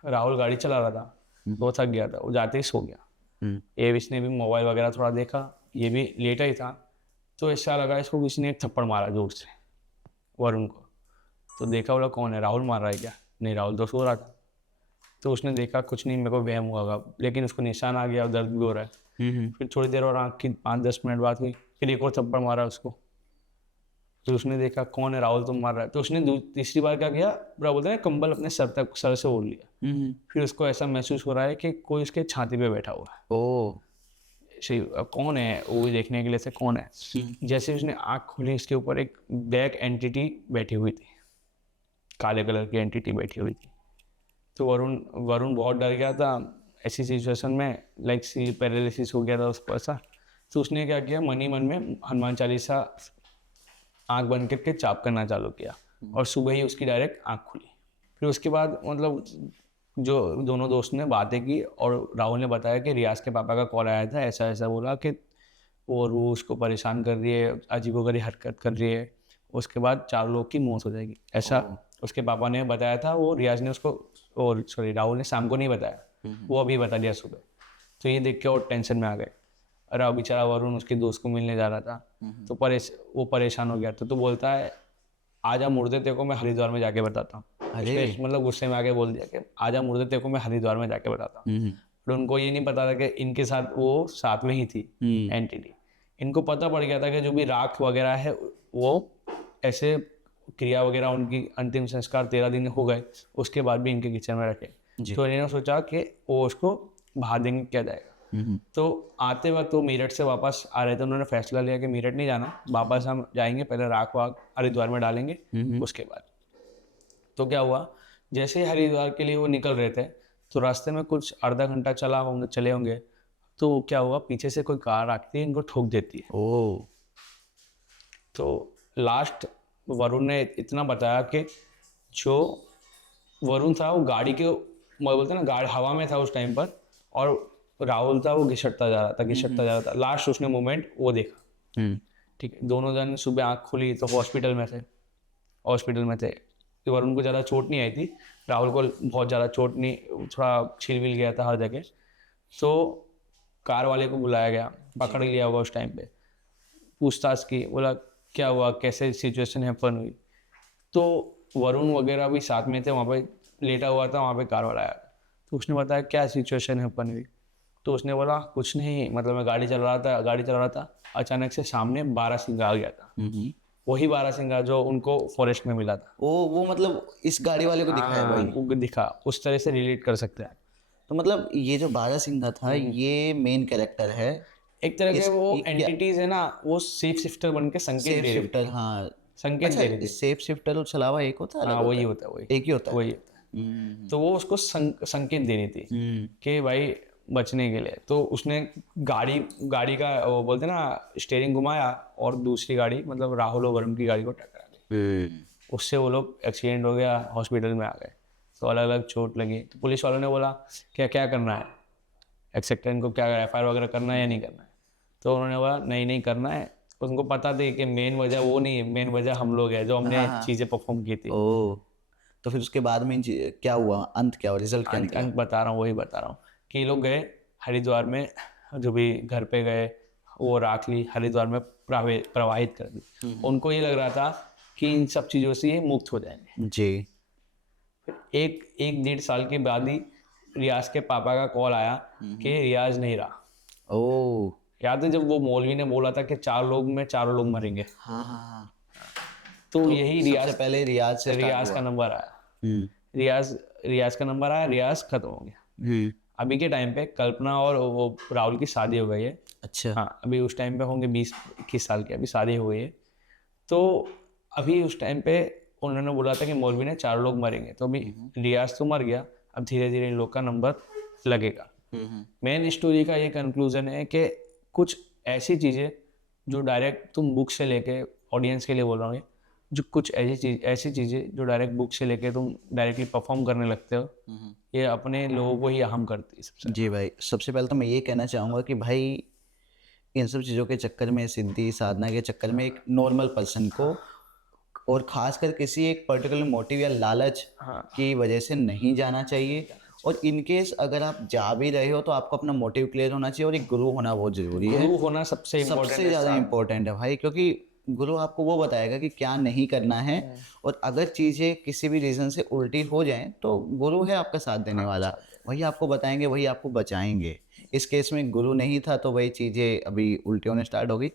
राहुल गाड़ी चला रहा था, वो थक गया था, वो जाते ही सो गया। इसने भी मोबाइल वगैरह थोड़ा देखा, ये भी लेटा ही था, तो ऐसा लगा इसको किसी ने एक थप्पड़ मारा जोर से वरुण को। तो देखा बोला कौन है, राहुल मार रहा है क्या? नहीं, राहुल तो सो रहा था। तो उसने देखा कुछ नहीं, मेरे को वहम हुआ, लेकिन उसको निशान आ गया और दर्द भी हो रहा है। फिर थोड़ी देर और आँख की 5-10 मिनट बाद हुई, फिर एक और थप्पड़ मारा उसको। फिर उसने देखा कौन है, राहुल तुम मार रहा है। तो उसने तीसरी बार क्या किया, पूरा बोलते हैं कंबल अपने सर से ओढ़ लिया। फिर उसको ऐसा महसूस हो रहा है कि कोई उसके छाती पे बैठा हुआ है। ओ सही, अब कौन है वो देखने के लिए से कौन है। जैसे उसने आँख खोली, इसके ऊपर एक ब्लैक एंटिटी बैठी हुई थी, काले कलर की एंटिटी बैठी हुई थी। तो वरुण वरुण बहुत डर गया था ऐसी सिचुएशन में, लाइक सी पैरालिसिस हो गया था उसको ऐसा। तो उसने क्या किया, मन ही मन में हनुमान चालीसा आँख बंद करके जाप करना चालू किया, और सुबह ही उसकी डायरेक्ट आँख खुली। फिर उसके बाद मतलब जो दोनों दोस्त ने बातें की, और राहुल ने बताया कि रियाज के पापा का कॉल आया था, ऐसा ऐसा बोला कि वो रूह उसको परेशान कर रही है, अजीबोगरीब हरकत कर रही है, उसके बाद 4 लोग की मौत हो जाएगी, ऐसा उसके पापा ने बताया था। वो रियाज ने उसको, और सॉरी राहुल ने शाम को नहीं बताया, वो अभी बता दिया सुबह। तो ये देख के और टेंशन में आ गए। अरे बेचारा वरुण उसके दोस्त को मिलने जा रहा था, तो वो परेशान हो गया था। तो बोलता है आजा मुर्दे तेरे को मैं हरिद्वार में जाके बताता हूँ। अरे मतलब गुस्से में आके बोल दिया कि आजा मुर्दे तेरे को मैं हरिद्वार में जाके बताता हूँ। पर उनको ये नहीं पता था कि इनके साथ वो साथ में ही थी एंटिटी। इनको पता पड़ गया था कि जो भी राख वगैरह है वो ऐसे क्रिया वगैरह, उनकी अंतिम संस्कार 13 दिन हो गए, उसके बाद भी इनके किचन में रखे। तो इन्होंने सोचा कि वो उसको बाहर देंगे क्या जाएगा। तो आते वक्त वो मेरठ से वापस आ रहे थे, उन्होंने फैसला लिया कि मेरठ नहीं जाना, वापस हम जाएंगे, पहले राख वाख हरिद्वार में डालेंगे उसके बाद। तो क्या हुआ, जैसे ही हरिद्वार के लिए वो निकल रहे थे, तो रास्ते में कुछ आधा घंटा चले होंगे, तो क्या हुआ, पीछे से कोई कार आती है, इनको ठोक देती है। ओ तो लास्ट वरुण ने इतना बताया कि जो वरुण था वो गाड़ी के, बोलते ना गाड़ी हवा में था उस टाइम पर, और राहुल था वो घिसटता जा रहा था। लास्ट उसने मोमेंट वो देखा। ठीक है, दोनों जन सुबह आँख खुली तो हॉस्पिटल में थे। तो वरुण को ज़्यादा चोट नहीं आई थी, राहुल को बहुत ज़्यादा चोट नहीं, थोड़ा छिल मिल गया था हर जगह। तो कार वाले को बुलाया गया, पकड़ लिया होगा उस टाइम पे, पूछताछ की, बोला क्या हुआ, कैसे सिचुएशन हैपन हुई। तो वरुण वगैरह भी साथ में थे, वहाँ पे लेटा हुआ था, वहाँ पे कार वाला आया। तो उसने बताया क्या सिचुएशन हैपन हुई। तो उसने बोला कुछ नहीं, मतलब मैं गाड़ी चला रहा था, अचानक से सामने बारहसिंगा आ गया था। वही बारहसिंगा जो उनको फॉरेस्ट में मिला था। वो मतलब इस गाड़ी वाले को दिखा है भाई। वो दिखा, उस तरह से रिलेट कर सकते हैं। तो मतलब ये जो बारहसिंगा था ये मेन कैरेक्टर है। एक तरह के वो ये क्या एंटिटीज है ना, वो सेफ शिफ्टर बन के संकेत सेफ दे रही शिफ्टर? थी। हाँ संकेत दे रही अच्छा, थी। सेफ शिफ्टर और छलावा एक होता है, अलग हाँ होता वही है? होता है, वही एक ही होता है। वही होता है। तो वो उसको संकेत दे रही थी कि भाई बचने के लिए। तो उसने गाड़ी का वो बोलते ना स्टीयरिंग घुमाया, और दूसरी गाड़ी मतलब राहुल और वरुण की गाड़ी को टकरा दी। उससे वो लोग एक्सीडेंट हो गया, हॉस्पिटल में आ गए, तो अलग अलग चोट लगी। तो पुलिस वालों ने बोला क्या क्या करना है, एक्सेप्ट इनको क्या FIR वगैरह करना है या नहीं करना है। तो उन्होंने बोला नहीं करना है। उनको पता थी कि मेन वजह वो नहीं है, मेन वजह हम लोग है जो हमने चीज़ें परफॉर्म की थी। ओ तो फिर उसके बाद में क्या हुआ, अंत क्या हुआ, रिजल्ट क्या निकला? अंत बता रहा हूँ, वही बता रहा हूँ कि ये लोग गए हरिद्वार में, जो भी घर पे गए वो राख ली, हरिद्वार में प्रवाहित कर दी। उनको ये लग रहा था कि इन सब चीज़ों से ये मुक्त हो जाएंगे जी। फिर एक 1.5 साल के बाद ही रियाज के पापा का कॉल आया कि रियाज नहीं रहा। ओ याद है जब वो मौलवी ने बोला था कि 4 लोग में 4 लोग मरेंगे। हाँ। तो यही सबसे पहले रियाज का नंबर आया। रियाज का नंबर आया, रियाज खत्म हो गया। अभी के टाइम पे कल्पना और वो राहुल की शादी हो गई है। अच्छा। हाँ, अभी उस टाइम पे होंगे 20-21 साल के, अभी शादी हो गई है। तो अभी उस टाइम पे उन्होंने बोला था कि मौलवी ने 4 लोग मरेंगे, तो अभी रियाज तो मर गया, अब धीरे धीरे इन लोग का नंबर लगेगा। मेन स्टोरी का ये कंक्लूजन है कि कुछ ऐसी चीज़ें जो डायरेक्ट तुम बुक से लेके, ऑडियंस के लिए बोल रहा हूँ, जो कुछ ऐसी चीज़ें जो डायरेक्ट बुक से लेके तुम डायरेक्टली परफॉर्म करने लगते हो, ये अपने लोगों को ही अहम करती है सबसे। जी भाई, सबसे पहले तो मैं ये कहना चाहूँगा कि भाई इन सब चीज़ों के चक्कर में, सिद्धि साधना के चक्कर में, एक नॉर्मल पर्सन को, और खासकर किसी एक पर्टिकुलर मोटिव या लालच की वजह से नहीं जाना चाहिए। और इन केस अगर आप जा भी रहे हो तो आपको अपना मोटिव क्लियर होना चाहिए, और एक गुरु होना बहुत ज़रूरी है। गुरु होना सबसे ज़्यादा इम्पोर्टेंट है भाई, क्योंकि गुरु आपको वो बताएगा कि क्या नहीं करना है, और अगर चीज़ें किसी भी रीज़न से उल्टी हो जाएं तो गुरु है आपका साथ देने वाला, वही आपको बताएंगे, वही आपको बचाएंगे। इस केस में गुरु नहीं था तो वही चीज़ें अभी उल्टी होने स्टार्ट हो गई।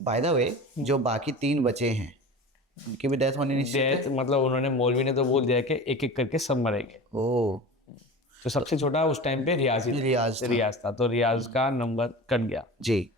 बाय द वे, जो बाकी 3 बचे हैं उनकी भी डेथ होनी निश्चित है। डेथ मतलब उन्होंने, मौलवी ने तो बोल दिया कि एक एक करके सब मरेंगे। ओ, तो सबसे छोटा उस टाइम पे रियाज ही था। रियाज था। तो रियाज का नंबर कट गया। जी।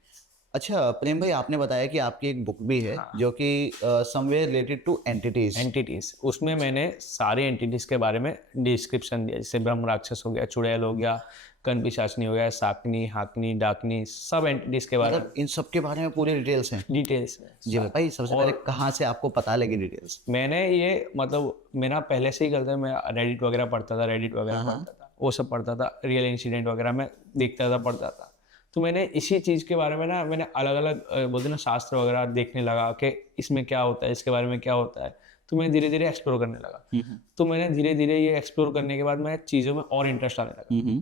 अच्छा प्रेम भाई, आपने बताया कि आपकी एक बुक भी है जो कि somewhere related two entities. Entities, उसमें मैंने सारे एंटिटीज के बारे में डिस्क्रिप्शन दिया, जैसे ब्रह्म राक्षस हो गया, चुड़ैल हो गया, कण पिशाचनी हो गया, साकनी, हाकनी, डाकनी, सब एंटिटीज के बारे में मतलब इन सब के बारे में पूरी डिटेल्स हैं। डिटेल्स में। जी भाई, सबसे पहले कहाँ से आपको पता लगी डिटेल्स? मैंने ये मतलब मेरा पहले से ही करता है, मैं रेडिट वगैरह पढ़ता था, रेडिट वगैरह पढ़ता था, वो सब पढ़ता था, रियल इंसिडेंट वगैरह मैं देखता था, पढ़ता था। तो मैंने इसी चीज़ के बारे में ना, मैंने अलग अलग बोलते ना शास्त्र वगैरह देखने लगा कि इसमें क्या होता है, इसके बारे में क्या होता है। तो मैं धीरे धीरे एक्सप्लोर करने लगा। तो मैंने धीरे धीरे ये एक्सप्लोर करने के बाद मैं चीज़ों में और इंटरेस्ट आने लगा।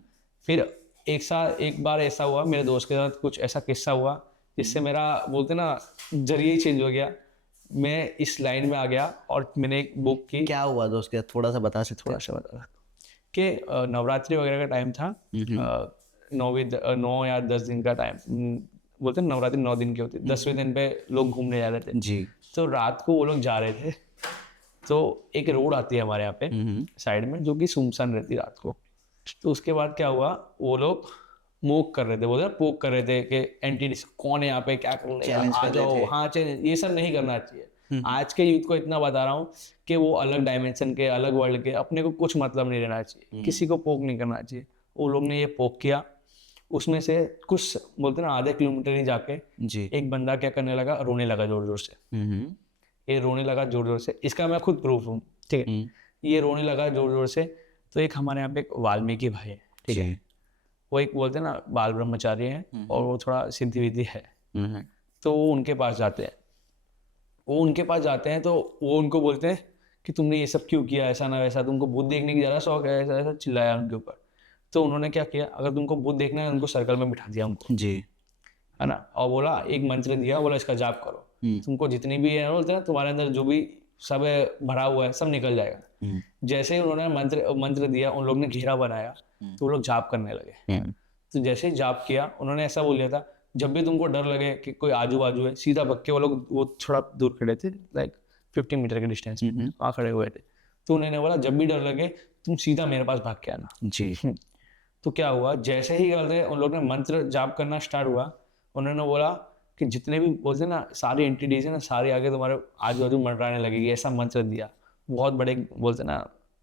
फिर एक बार ऐसा हुआ मेरे दोस्त के साथ, कुछ ऐसा किस्सा हुआ जिससे मेरा बोलते ना जरिए ही चेंज हो गया। मैं इस लाइन में आ गया और मैंने एक बुक की। क्या हुआ दोस्त के साथ, थोड़ा सा बता थोड़ा सा बता कि नवरात्रि वगैरह का टाइम था। 9 या 10 दिन का टाइम, बोलते हैं नवरात्रि 9 दिन की होती है, 10वें दिन पे लोग घूमने जा रहे थे। जी। तो रात को वो लोग जा रहे थे, तो एक रोड आती है हमारे यहाँ पे साइड में, जो कि सुनसान रहती है रात को। तो उसके बाद क्या हुआ, वो लोग मोक कर रहे थे, बोलते पोक कर रहे थे कि एंटी कौन है यहाँ पे, क्या करने आ जाओ। हाँ चैलेंज, ये सब नहीं करना चाहिए। आज के यूथ को इतना बता रहा हूँ कि वो अलग डायमेंशन के, अलग वर्ल्ड के, अपने को कुछ मतलब नहीं रहना चाहिए, किसी को पोक नहीं करना चाहिए। वो लोग ने ये पोक किया। उसमें से कुछ बोलते ना आधे किलोमीटर ही जाके जी। एक बंदा क्या करने लगा, रोने लगा जोर जोर से। ये रोने लगा जोर जोर से, इसका मैं खुद प्रूफ हूँ, ठीक है। ये रोने लगा जोर जोर से। तो एक हमारे यहाँ पे एक वाल्मीकि भाई है, ठीक है, वो एक बोलते हैं ना बाल ब्रह्मचारी है, और वो थोड़ा सिद्धि विद्धि है। तो वो उनके पास जाते हैं, तो वो उनको बोलते हैं कि तुमने ये सब क्यों किया, ऐसा ना वैसा, तुमको भूत देखने की ज़्यादा शौक है, ऐसा ऐसा चिल्लाया उनके ऊपर। तो उन्होंने क्या किया, अगर तुमको भूत देखना है उनको सर्कल में बिठा दिया उनको, जी। है ना, और बोला एक मंत्र दिया, बोला इसका जाप करो, तुमको जितनी भी है बोलते ना तुम्हारे अंदर जो भी सब भरा हुआ है सब निकल जाएगा। जैसे ही उन्होंने मंत्र दिया, उन लोग ने घेरा बनाया, तो वो लोग जाप करने लगे। तो जैसे ही जाप किया, उन्होंने ऐसा बोल दिया था, जब भी तुमको डर लगे कि कोई आजू बाजू है, सीधा भग के, वो लोग वो थोड़ा दूर खड़े थे, लाइक 50 मीटर के डिस्टेंस में वहाँ खड़े हुए थे। तो उन्होंने बोला जब भी डर लगे तुम सीधा मेरे पास भाग के आना। जी। तो क्या हुआ, जैसे ही उन लोग ने मंत्र जाप करना स्टार्ट हुआ, उन्होंने बोला कि जितने भी बोलते ना सारी एंटिटीज है ना, सारे आगे तुम्हारे आजू बाजू मंडराने लगेगी, ऐसा मंत्र दिया। बहुत बड़े बोलते ना,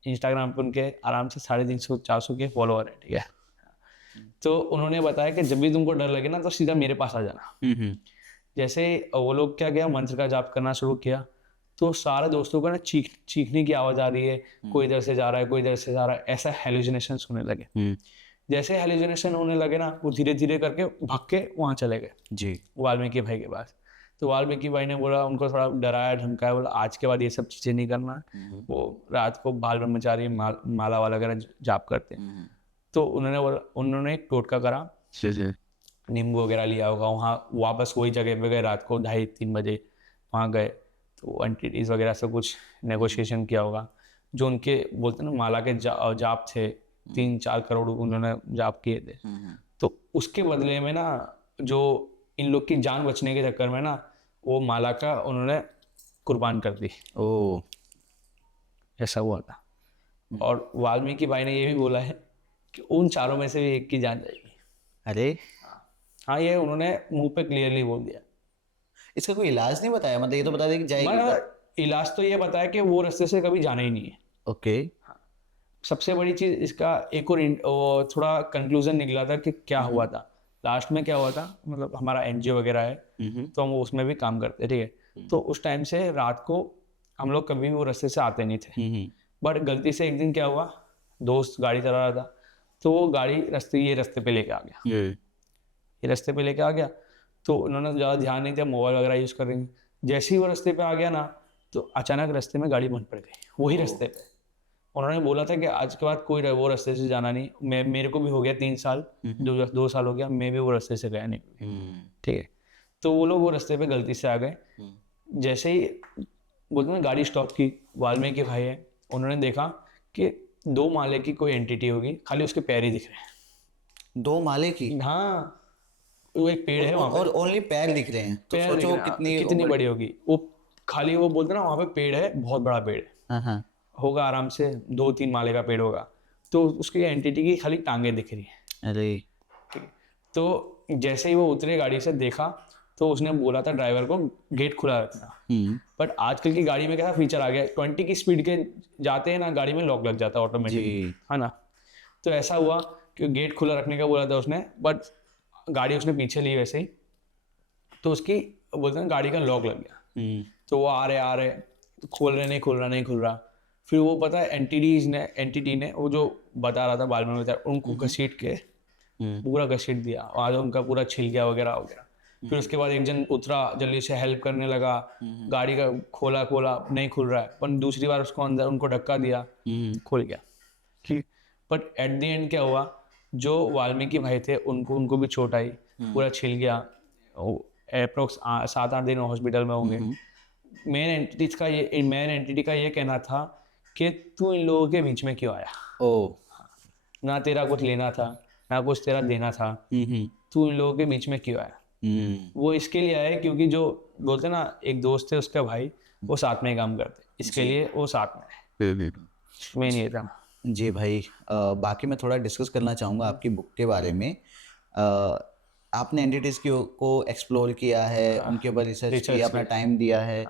इंस्टाग्राम पे उनके आराम से 350-400 के फॉलोअर है, ठीक है। तो उन्होंने बताया कि जब भी तुमको डर लगे ना तो सीधा मेरे पास आ जाना। जैसे वो लोग क्या किया, मंत्र का जाप करना शुरू किया, तो सारे दोस्तों को ना चीखने की आवाज आ रही है, कोई इधर से जा रहा है, कोई इधर से जा रहा है, ऐसा हेलुसिनेशन होने लगे। जैसे हेलुसिनेशन होने लगे ना, वो धीरे धीरे करके भाग के वहाँ चले गए जी, वाल्मीकि भाई के पास। तो वाल्मीकि भाई ने बोला, उनको थोड़ा डराया धमकाया, बोला आज के बाद ये सब चीजें नहीं करना। वो रात को बाल ब्रह्मचारी माला वाला वगैरह जाप करते हैं। तो उन्होंने एक टोटका करा, नींबू वगैरह लिया होगा, वहाँ वापस वही जगह पे गए, रात को 2:30-3 बजे वहाँ गए। तो एंटिटीज वगैरह से कुछ नेगोशिएशन किया होगा, जो उनके बोलते ना माला के जाप थे, 3-4 करोड़ उन्होंने जाप किए थे। तो उसके बदले में ना, जो इन लोग की जान बचने के चक्कर में ना, वो माला का उन्होंने कुर्बान कर दी। ओह, ऐसा हुआ था। और वाल्मीकि भाई ने ये भी बोला है कि उन चारों में से भी एक की जान जाएगी। अरे हाँ, ये उन्होंने मुंह पे क्लियरली बोल दिया। इसका कोई इलाज नहीं बताया, मतलब ये तो बता दें कि जाएगी। इलाज तो ये बताया कि वो रास्ते से कभी जाना ही नहीं है। ओके। सबसे बड़ी चीज इसका एक और थोड़ा कंक्लूजन निकला था कि क्या हुआ था लास्ट में, क्या हुआ था, मतलब हमारा एनजीओ वगैरह है, तो हम उसमें भी काम करते, ठीक है। तो उस टाइम से रात को हम लोग कभी भी वो रास्ते से आते नहीं थे। बट गलती से एक दिन क्या हुआ, दोस्त गाड़ी चला रहा था, तो वो गाड़ी ये रास्ते पे लेके आ गया, ये रास्ते पे लेके आ गया। तो उन्होंने ज़्यादा ध्यान नहीं दिया, मोबाइल वगैरह यूज़ कर रहे हैं। जैसे ही वो रास्ते पे आ गया ना, तो अचानक रास्ते में गाड़ी बंद पड़ गई, वही रास्ते पे। उन्होंने बोला था कि आज के बाद कोई वो रास्ते से जाना नहीं। मेरे को भी हो गया 3 साल, 2 साल हो गया, मैं भी वो रास्ते से गया नहीं, ठीक है। तो वो लोग वो रास्ते पे गलती से आ गए। जैसे ही बोलते ना गाड़ी स्टॉप की, वाल्मीकि भाई है, उन्होंने देखा कि 2 माले की कोई एंटिटी होगी, खाली उसके पैर ही दिख रहे हैं। 2 माले की? हाँ, वो एक पेड़ है वहाँ पे, और ओनली पैर दिख रहे हैं, तो सोचो कितनी बड़ी होगी वो। खाली वो बोलते ना वहाँ पे पेड़ है, बहुत बड़ा पेड़ है, हाँ हाँ। होगा आराम से 2-3 माले का पेड़ होगा, तो उसकी एंटिटी की खाली टांगे दिख रही है। अरे। ठीक है। तो जैसे ही वो उतरे गाड़ी से, देखा तो उसने बोला था ड्राइवर को गेट खुला रखना। बट आजकल की गाड़ी में कैसा फीचर आ गया, 20 की स्पीड के जाते हैं ना, गाड़ी में लॉक लग जाता है ऑटोमेटिकली, जी। है ना। तो ऐसा हुआ कि गेट खुला रखने का बोला था उसने, बट गाड़ी उसने पीछे ली वैसे ही, तो उसकी बोलते हैं गाड़ी का लॉक लग गया। तो वो आ रहे तो खोल रहे, नहीं खुल रहा। फिर वो पता है एंटिटी ने वो जो बता रहा था बालमन बता, उनको घसीट के पूरा घसीट दिया, आज उनका पूरा छिल गया वगैरह हो गया। फिर उसके बाद एक जन उतरा, जल्दी से हेल्प करने लगा, गाड़ी का खोला नहीं खुल रहा है, पर दूसरी बार उसको अंदर उनको धक्का दिया, खुल गया। ठीक। बट एट द एंड क्या हुआ, जो वाल्मीकि भाई थे उनको भी चोट आई, पूरा छिल गया, अप्रोक्स 7-8 दिन हॉस्पिटल में होंगे। मेन एंटिटी का ये कहना था कि तू इन लोगों के बीच में क्यों आया, ओ। ना तेरा कुछ लेना था ना कुछ तेरा देना था, तू इन लोगों के बीच में क्यों आया। वो इसके लिए आया क्योंकि जो बोलते ना, एक दोस्त है उसका भाई, वो साथ में काम करते, इसके लिए वो साथ में है। मेन ये था। जी भाई, बाकी मैं थोड़ा डिस्कस करना चाहूँगा आपकी बुक के बारे में। आपने एंटिटीज को एक्सप्लोर किया है, उनके ऊपर रिसर्च किया, अपना टाइम दिया है।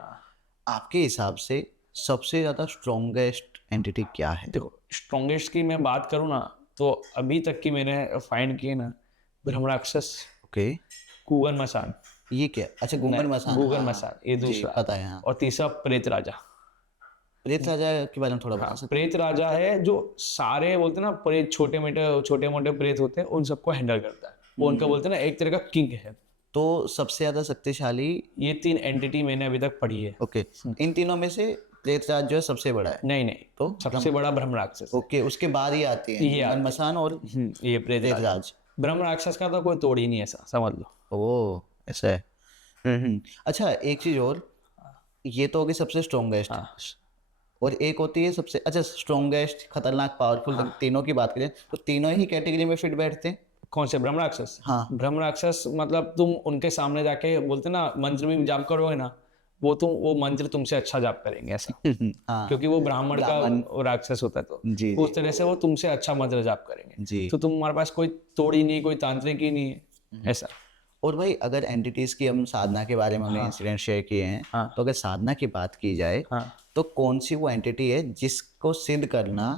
आपके हिसाब से सबसे ज़्यादा स्ट्रॉन्गेस्ट एंटिटी क्या है? देखो, स्ट्रॉन्गेस्ट की मैं बात करूँ ना, तो अभी तक की मैंने फाइंड किए ना, ब्रह्मराक्षस, ओके। गूगल मसान, ये क्या? अच्छा, गूगल मसान। गूगल हाँ, मसान, ये जी, दूसरा, पता है। हाँ। और तीसरा प्रेत राजा। प्रेत राजा के बारे में थोड़ा बता सकते प्रेत राजा है जो सारे बोलते ना प्रेत, छोटे मोटे प्रेत होते हैं, उन सबको हैंडल करता है। वो उनका बोलते हैं ना एक तरह का किंग है। तो सबसे ज़्यादा शक्तिशाली? ये 3 एंटिटी मैंने अभी तक पढ़ी है। ओके। इन तीनों में से प्रेत राज जो है सबसे बड़ा है? नहीं, तो सबसे बड़ा ब्रह्मराक्षस। ओके, उसके बाद ही आती है ये गूगल मसान और ये प्रेत प्रेत राजा। राज। ब्रह्मराक्षस का तो कोई तोड़ ही नहीं, ऐसा समझ लो। ओह, ऐसा है। अच्छा, एक चीज़ और, ये तो होगी सबसे स्ट्रॉन्गेस्ट, और एक होती है सबसे, अच्छा, स्ट्रॉन्गेस्ट, खतरनाक, पावरफुल, तीनों की बात करें तो तीनों ही कैटेगरी में फिट बैठते हैं। कौन से ब्रह्मराक्षस? हाँ। ब्रह्मराक्षस मतलब तुम उनके सामने जाके बोलते ना, मंत्र भी जाप करोगे ना, वो मंत्र तुमसे अच्छा जाप करेंगे, ऐसा। हाँ, क्योंकि वो ब्राह्मण का राक्षस होता है, तो जी, उस तरह से वो तुमसे अच्छा मंत्र जाप करेंगे। जी। तो तुम्हारे पास कोई तोड़ ही नहीं, कोई तांत्रिक ही नहीं है, ऐसा। और भाई, अगर एंटिटीज की, हम साधना के बारे में हमने इंसिडेंट शेयर किए हैं, तो अगर साधना की बात की जाए, तो कौन सी वो एंटिटी है जिसको सिद्ध करना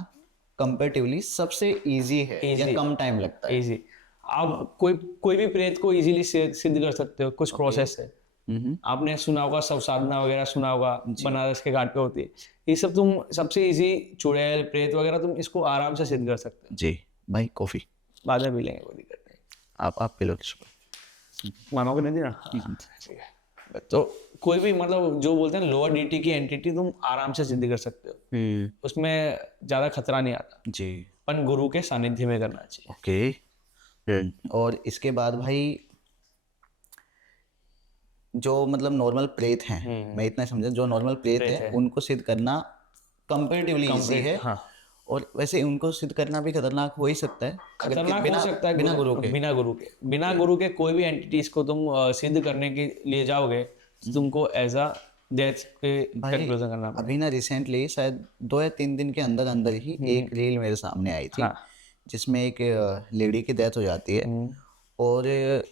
कंपैरेटिवली सबसे इजी है, या कम टाइम लगता है? इजी। आप कोई भी प्रेत को इजीली सिद्ध कर सकते हो, कुछ प्रोसेस है। आपने सुना होगा सब साधना वगैरह, सुना होगा बनारस के घाट पे होती है, ये सब तुम सबसे इजी, चुड़ैल प्रेत वगैरह तुम इसको आराम से सिद्ध कर सकते हो। जी भाई, कॉफी बाद में पी लेंगे, कोई दिक्कत नहीं। आप पी लो। मामा को नहीं देना। तो कोई भी मतलब जो बोलते हैं लोअर डीटी की एंटिटी तुम आराम से सिद्ध कर सकते हो, उसमें ज्यादा खतरा नहीं आता जी। पर गुरु के सानिध्य में करना चाहिए। ओके। और इसके बाद भाई, जो मतलब नॉर्मल प्रेत हैं, मैं इतना समझा, जो नॉर्मल प्रेत है उनको सिद्ध करना कंपैरेटिवली इजी है। हाँ। और वैसे उनको सिद्ध करना भी खतरनाक हो ही सकता है, खतरनाक हो सकता है बिना गुरु के। बिना गुरु के कोई भी एंटिटीज को तुम सिद्ध करने के लिए जाओगे, तो तुमको एज अ डेथ के कंक्लूजन करना पड़ेगा। अभी ना रिसेंटली, शायद 2 या 3 दिन के अंदर अंदर ही एक रील मेरे सामने आई थी, जिसमें एक लेडी की डेथ हो जाती है, और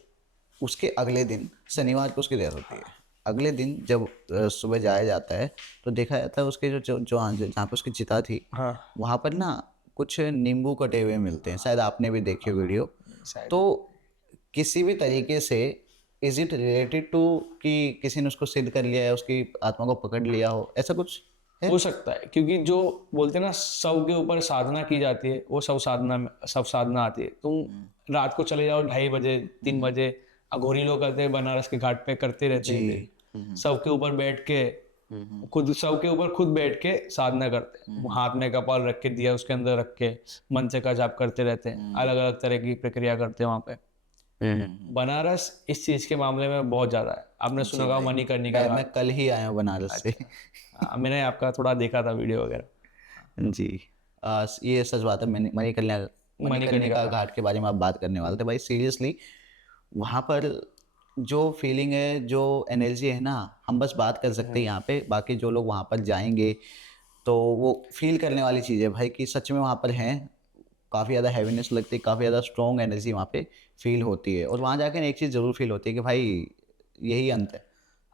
उसके अगले दिन, शनिवार को उसकी डेथ होती है। अगले दिन जब सुबह जाया जाता है, तो देखा जाता है उसके जो जहाँ पे उसकी चिता थी, वहाँ पर ना कुछ नींबू कटे हुए मिलते हैं। शायद आपने भी देखी वीडियो। तो किसी भी तरीके से, इज इट रिलेटेड टू कि किसी ने उसको सिद्ध कर लिया है, उसकी आत्मा को पकड़ लिया हो, ऐसा कुछ है? हो सकता है, क्योंकि जो बोलते हैं ना सब के ऊपर साधना की जाती है, वो सब साधना आती है। तुम रात को चले जाओ 2:30 बजे 3 बजे, अघोरी लोग करते हैं बनारस के घाट पे, करते रहते हैं, सबके ऊपर बैठ के, सबके ऊपर खुद बैठ के साधना करते हैं, हाथ में कपाल रख के, दिया उसके अंदर रख के मंत्र का जाप करते रहते हैं, अलग अलग तरह की प्रक्रिया करते हैं वहाँ पे। बनारस इस चीज के मामले में बहुत ज्यादा है। आपने सुना होगा मणिकर्णिका का। मैं कल ही आया हूँ बनारस से। मैंने आपका थोड़ा देखा था वीडियो वगैरह। जी। ये सच बात है। मणिकर्णिका घाट के बारे में आप बात करने वाले थे भाई। सीरियसली, वहाँ पर जो फीलिंग है, जो एनर्जी है ना, हम बस बात कर सकते हैं यहाँ पे, बाकी जो लोग वहाँ पर जाएँगे, तो वो फ़ील करने वाली चीज़ है भाई कि सच में वहाँ पर हैं, काफ़ी ज़्यादा हैवीनेस लगती है, काफ़ी ज़्यादा स्ट्रॉन्ग एनर्जी वहाँ पे फ़ील होती है और वहाँ जाके ना एक चीज़ ज़रूर फ़ील होती है कि भाई यही अंत है।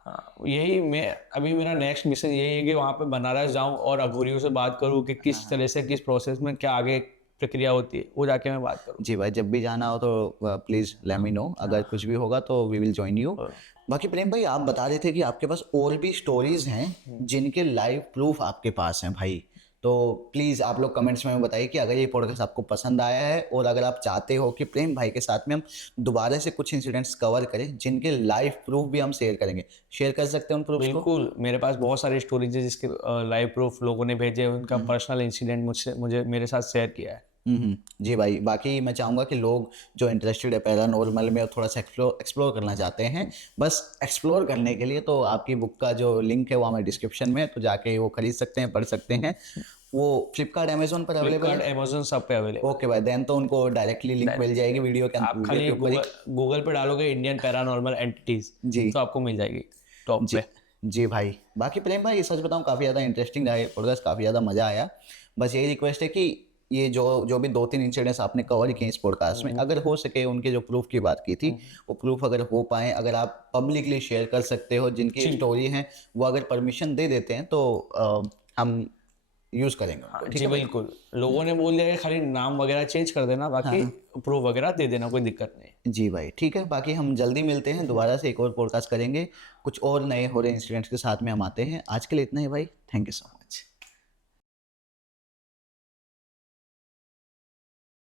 हाँ, यही मैं अभी मेरा नेक्स्ट मिशन यही है कि वहाँ पे बनारस जाऊँ और अघोरियों से बात करूँ कि किस तरह से, किस प्रोसेस में क्या आगे प्रक्रिया होती है, वो जाके मैं बात करूँ। जी भाई, जब भी जाना हो तो प्लीज़ लेट मी नो, अगर कुछ भी होगा तो वी विल जॉइन यू। और बाकी प्रेम भाई आप बता रहे थे कि आपके पास और भी स्टोरीज़ हैं जिनके लाइव प्रूफ आपके पास हैं भाई। तो प्लीज़ आप लोग कमेंट्स में बताइए कि अगर ये पॉडकास्ट आपको पसंद आया है और अगर आप चाहते हो कि प्रेम भाई के साथ में हम दोबारा से कुछ इंसिडेंट्स कवर करें जिनके लाइव प्रूफ भी हम शेयर करेंगे। शेयर कर सकते हैं उन प्रूफ्स को? बिल्कुल, मेरे पास बहुत सारे स्टोरेज है जिसके लाइव प्रूफ लोगों ने भेजे, उनका पर्सनल इंसिडेंट मुझसे मुझे मेरे साथ शेयर किया है। जी भाई, बाकी मैं चाहूँगा कि लोग जो इंटरेस्टेड है पैरानॉर्मल में और थोड़ा-सा एक्सप्लोर करना चाहते हैं, बस एक्सप्लोर करने के लिए तो आपकी बुक का जो लिंक है वो हमारे डिस्क्रिप्शन में है, तो जाके वो खरीद सकते हैं, पढ़ सकते हैं। वो फ्लिपकार्ट, अमेज़न पर अवेलेबल फ्लिपकार्ट, है? अमेज़न सब पे अवेलेबल ओके भाई, देन तो उनको डायरेक्टली लिंक है। मिल जाएगी वीडियो के आप वीडियो खाली के ऊपर ही। गूगल पे डालोगे इंडियन पैरानॉर्मल एंटिटीज़, जी, तो आपको मिल जाएगी टॉप जी। पे। जी भाई, बाकी प्रेम भाई सच बताऊँ काफ़ी ज़्यादा इंटरेस्टिंग रहा ये पॉडकास्ट, काफ़ी ज़्यादा मज़ा आया। बस यही रिक्वेस्ट है कि ये जो जो भी 2-3 इंसिडेंट्स आपने कवर किए इस पॉडकास्ट में, अगर हो सके उनके जो प्रूफ़ की बात की थी, वो प्रूफ़ अगर हो पाएँ, अगर आप पब्लिकली शेयर कर सकते हो, जिनकी जी। स्टोरी है, वो अगर परमिशन दे देते हैं तो हम यूज़ करेंगे हाँ, उनको। ठीक जी है भाई? बिल्कुल। लोगों ने बोल दिया कि खाली नाम वगैरह चेंज कर देना, हाँ, बाकी हाँ। प्रूफ वगैरह दे देना, कोई दिक्कत नहीं। जी भाई, ठीक है, बाकी हम जल्दी मिलते हैं, दोबारा से एक और पॉडकास्ट करेंगे। कुछ और नए हो रहे इंसिडेंट्स के साथ में हम आते हैं। आज के लिए इतना ही भाई, थैंक यू सो मच।